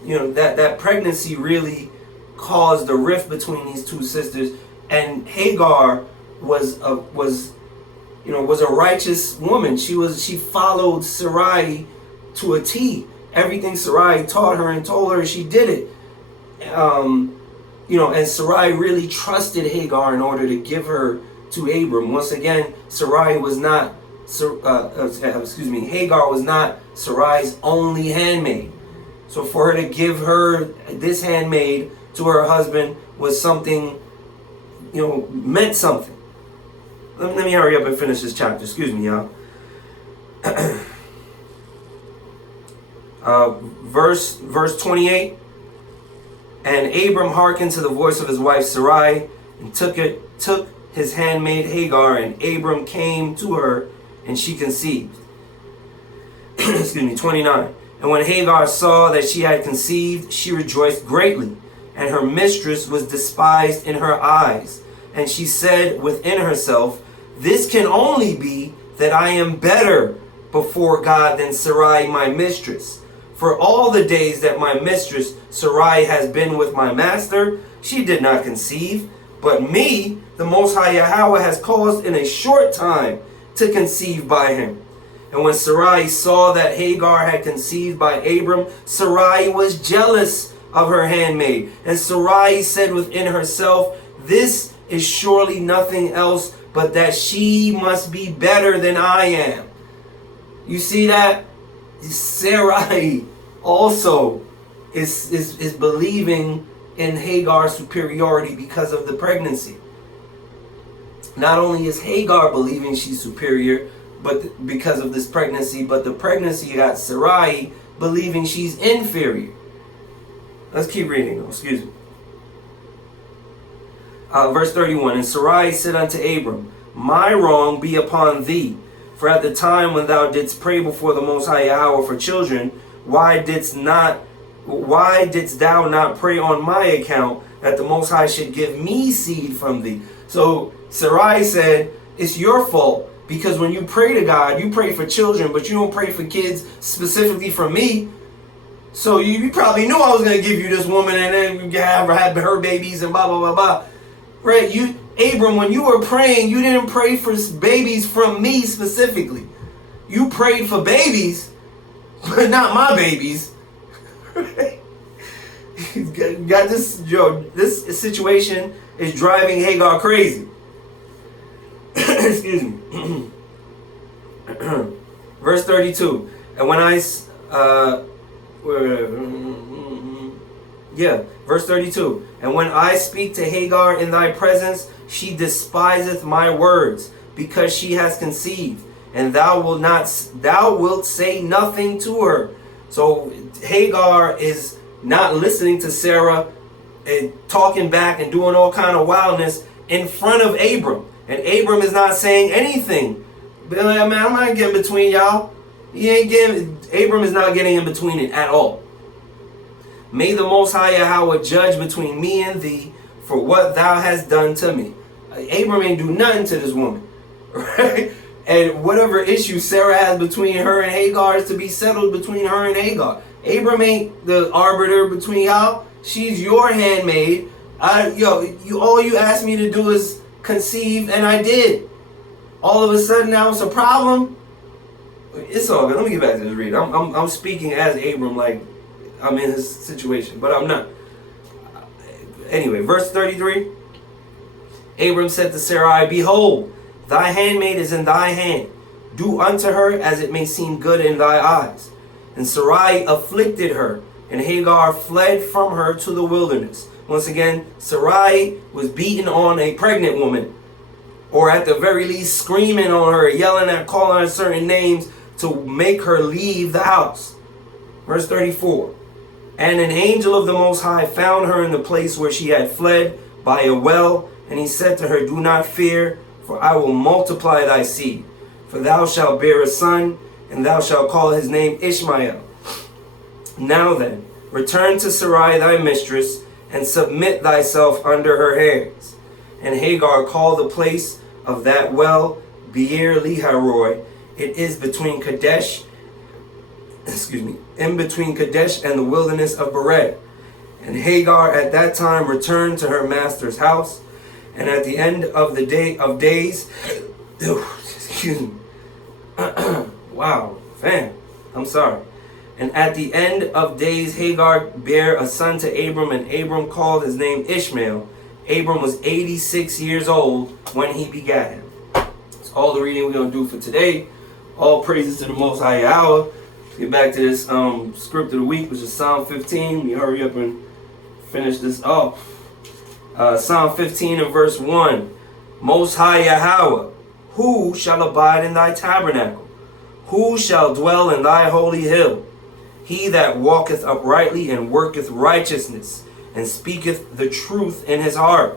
That pregnancy really caused a rift between these two sisters, and Hagar was a righteous woman. She followed Sarai to a T. Everything Sarai taught her and told her, she did it. And Sarai really trusted Hagar in order to give her to Abram. Once again, Hagar was not Sarai's only handmaid. So for her to give her this handmaid to her husband was something, meant something. Let me hurry up and finish this chapter. Excuse me, y'all. Verse 28. And Abram hearkened to the voice of his wife Sarai, and took his handmaid Hagar, and Abram came to her, and she conceived. Excuse me, 29. And when Hagar saw that she had conceived, she rejoiced greatly, and her mistress was despised in her eyes. And she said within herself, This can only be that I am better before God than Sarai my mistress. For all the days that my mistress Sarai has been with my master, she did not conceive. But me, the Most High Yahweh, has caused in a short time to conceive by him. And when Sarai saw that Hagar had conceived by Abram, Sarai was jealous of her handmaid. And Sarai said within herself, This is surely nothing else but that she must be better than I am. You see that? Sarai also is believing in Hagar's superiority because of the pregnancy. Not only is Hagar believing she's superior, but because of this pregnancy, but the pregnancy got Sarai believing she's inferior. Let's keep reading though, excuse me. Verse 31, And Sarai said unto Abram, My wrong be upon thee, for at the time when thou didst pray before the Most High Yahweh for children, why didst thou not pray on my account, that the Most High should give me seed from thee? So Sarai said, It's your fault Because when you pray to God, you pray for children, but you don't pray for kids specifically from me. So you probably knew I was going to give you this woman and then you have her babies and blah, blah, blah, blah. Right? Abram, when you were praying, you didn't pray for babies from me specifically. You prayed for babies, but not my babies. Right? Got this, this situation is driving Hagar crazy. Excuse me. Verse 32. And when verse 32. And when I speak to Hagar in thy presence, she despiseth my words, because she has conceived, and thou wilt say nothing to her. So Hagar is not listening to Sarah and talking back and doing all kind of wildness in front of Abram. And Abram is not saying anything. But man, I'm not getting between y'all. Abram is not getting in between it at all. May the Most High Yahweh judge between me and thee for what thou hast done to me. Abram ain't do nothing to this woman. Right? And whatever issue Sarah has between her and Hagar is to be settled between her and Hagar. Abram ain't the arbiter between y'all. She's your handmaid. All you asked me to do is conceive, and I did. All of a sudden now it's a problem. It's all good. Let me get back to this read. I'm speaking as Abram, like I'm in his situation, but I'm not. Anyway, verse 33. Abram said to Sarai, behold, thy handmaid is in thy hand. Do unto her as it may seem good in thy eyes. And Sarai afflicted her, and Hagar fled from her to the wilderness. Once again, Sarai was beating on a pregnant woman, or at the very least screaming on her, yelling at, calling her certain names to make her leave the house. Verse 34. And an angel of the Most High found her in the place where she had fled by a well, and he said to her, do not fear, for I will multiply thy seed. For thou shalt bear a son, and thou shalt call his name Ishmael. Now then, return to Sarai thy mistress, and submit thyself under her hands. And Hagar called the place of that well Beer Leharoi. It is between Kadesh, in between Kadesh and the wilderness of Bered. And Hagar at that time returned to her master's house, and at the end of the days, excuse me. Wow, fam, I'm sorry. And at the end of days, Hagar bare a son to Abram, and Abram called his name Ishmael. Abram was 86 years old when he begat him. That's all the reading we're going to do for today. All praises to the Most High Yahweh. Let's get back to this script of the week, which is Psalm 15. We hurry up and finish this off. Psalm 15 and verse 1. Most High Yahweh, who shall abide in thy tabernacle? Who shall dwell in thy holy hill? He that walketh uprightly and worketh righteousness, and speaketh the truth in his heart.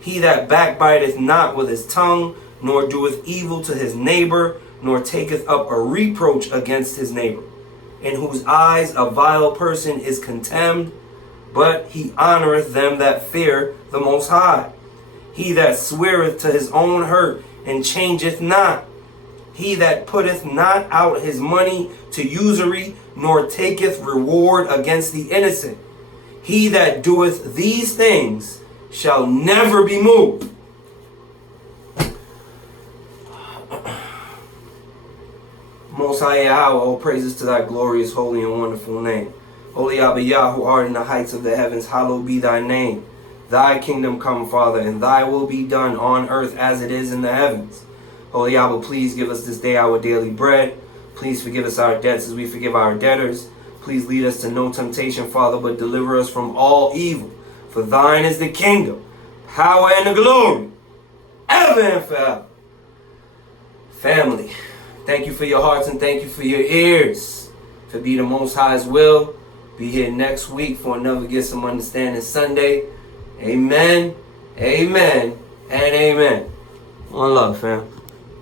He that backbiteth not with his tongue, nor doeth evil to his neighbor, nor taketh up a reproach against his neighbor, in whose eyes a vile person is contemned, but he honoreth them that fear the Most High. He that sweareth to his own hurt, and changeth not. He that putteth not out his money to usury, nor taketh reward against the innocent. He that doeth these things shall never be moved. Most High Yahweh, all praises to thy glorious, holy, and wonderful name. Holy Abba Yah, who art in the heights of the heavens, hallowed be thy name. Thy kingdom come, Father, and thy will be done on earth as it is in the heavens. Holy Abba, please give us this day our daily bread. Please forgive us our debts as we forgive our debtors. Please lead us to no temptation, Father, but deliver us from all evil. For thine is the kingdom, power, and the glory, ever and forever. Family, thank you for your hearts and thank you for your ears. To be the Most High's will. Be here next week for another Get Some Understanding Sunday. Amen, amen, and amen. One love, fam.